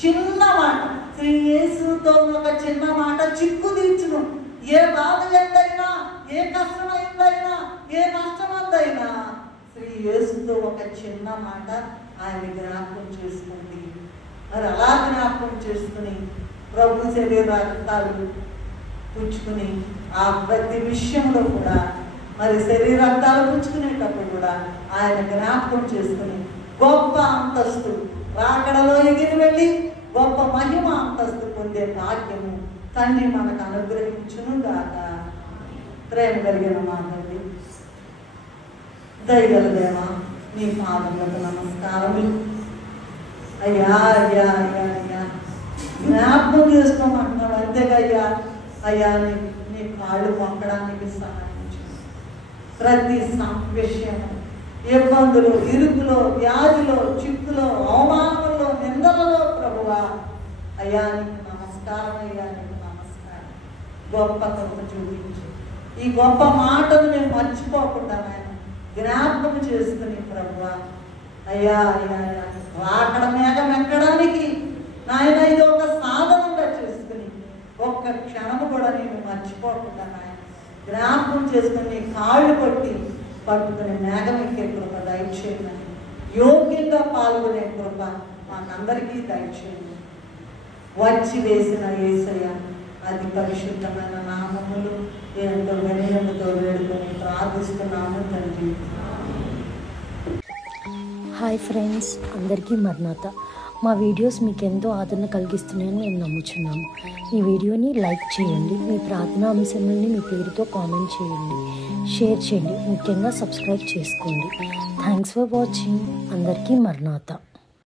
చిన్న మాట. శ్రీ యేసుతో ఒక చిన్న మాట చిక్కు తీర్చును. ఏ బాధ ఎంతైనా, ఏ కష్టమైందైనా, ఏ నష్టమందైనా శ్రీ యేసుతో ఒక చిన్న మాట ఆయన జ్ఞాపకం చేసుకోండి. మరి అలా జ్ఞాపకం చేసుకుని ప్రభు శరీరాలు పుచ్చుకుని ఆ ప్రతి విషయంలో కూడా మరి శరీరాలు పుచ్చుకునేటప్పుడు కూడా ఆయన జ్ఞాపకం చేసుకుని గొప్ప అంతస్తు రాకడలో ఎగిరి వెళ్ళి గొప్ప మహిమ అంతస్తు పొందే భాగ్యము తండ్రి మనకు అనుగ్రహించును గాక. ప్రేమ కలిగిన మా తండ్రి, దయగల దేవా, నీ పాదములకు నమస్కారములు. అయ్యా అయ్యా అయ్యా అయ్యా జ్ఞాపకం చేసుకోమంటున్నాడు అంతేగయ్యా. అయ్యా నీ కాళ్ళు మొక్కడానికి సహాయించు. ప్రతి విషయం, ఇబ్బందులు, ఇరుకులో, వ్యాధిలో, చిక్కులో, అవమానంలో, నిందలలో ప్రభువా అయ్యా నీకు నమస్కారం. అయ్యా నీకు నమస్కారం. గొప్ప కృప చూపించు. ఈ గొప్ప మాటను మేము మర్చిపోకుండా ఆయన జ్ఞాపకం చేసుకుని ప్రభువా అయ్యా అయ్యా అయ్యా రాకడ మేఘం ఎక్కడానికి నాయన ఇది ఒక సాధనంగా చేసుకుని ఒక్క క్షణము కూడా నేను మర్చిపోకుండా నాయన జ్ఞాపకం చేసుకుని కాళ్ళు పట్టుకుని మేఘం ఎక్కే కృప దయచేయమని, యోగ్యంగా పాల్గొనే కృప మాకందరికీ దయచేయండి. వచ్చి వేసిన యేసయ్య అతి పరిశుద్ధమైన నామములు ఎంతో వినయముతో వేడుకొని ప్రార్థిస్తున్నాము తండ్రి. హాయ్ ఫ్రెండ్స్, అందరికీ మర్నాత. మా వీడియోస్ మీకు ఎంతో ఆదరణ కలిగిస్తున్నాయని నేను నమ్ముచున్నాను. ఈ వీడియోని లైక్ చేయండి, మీ ప్రార్థనా అంశాలని మీ పేరుతో కామెంట్ చేయండి, షేర్ చేయండి, ముఖ్యంగా సబ్స్క్రైబ్ చేసుకోండి. Thanks for watching. అందరికీ మర్నాత.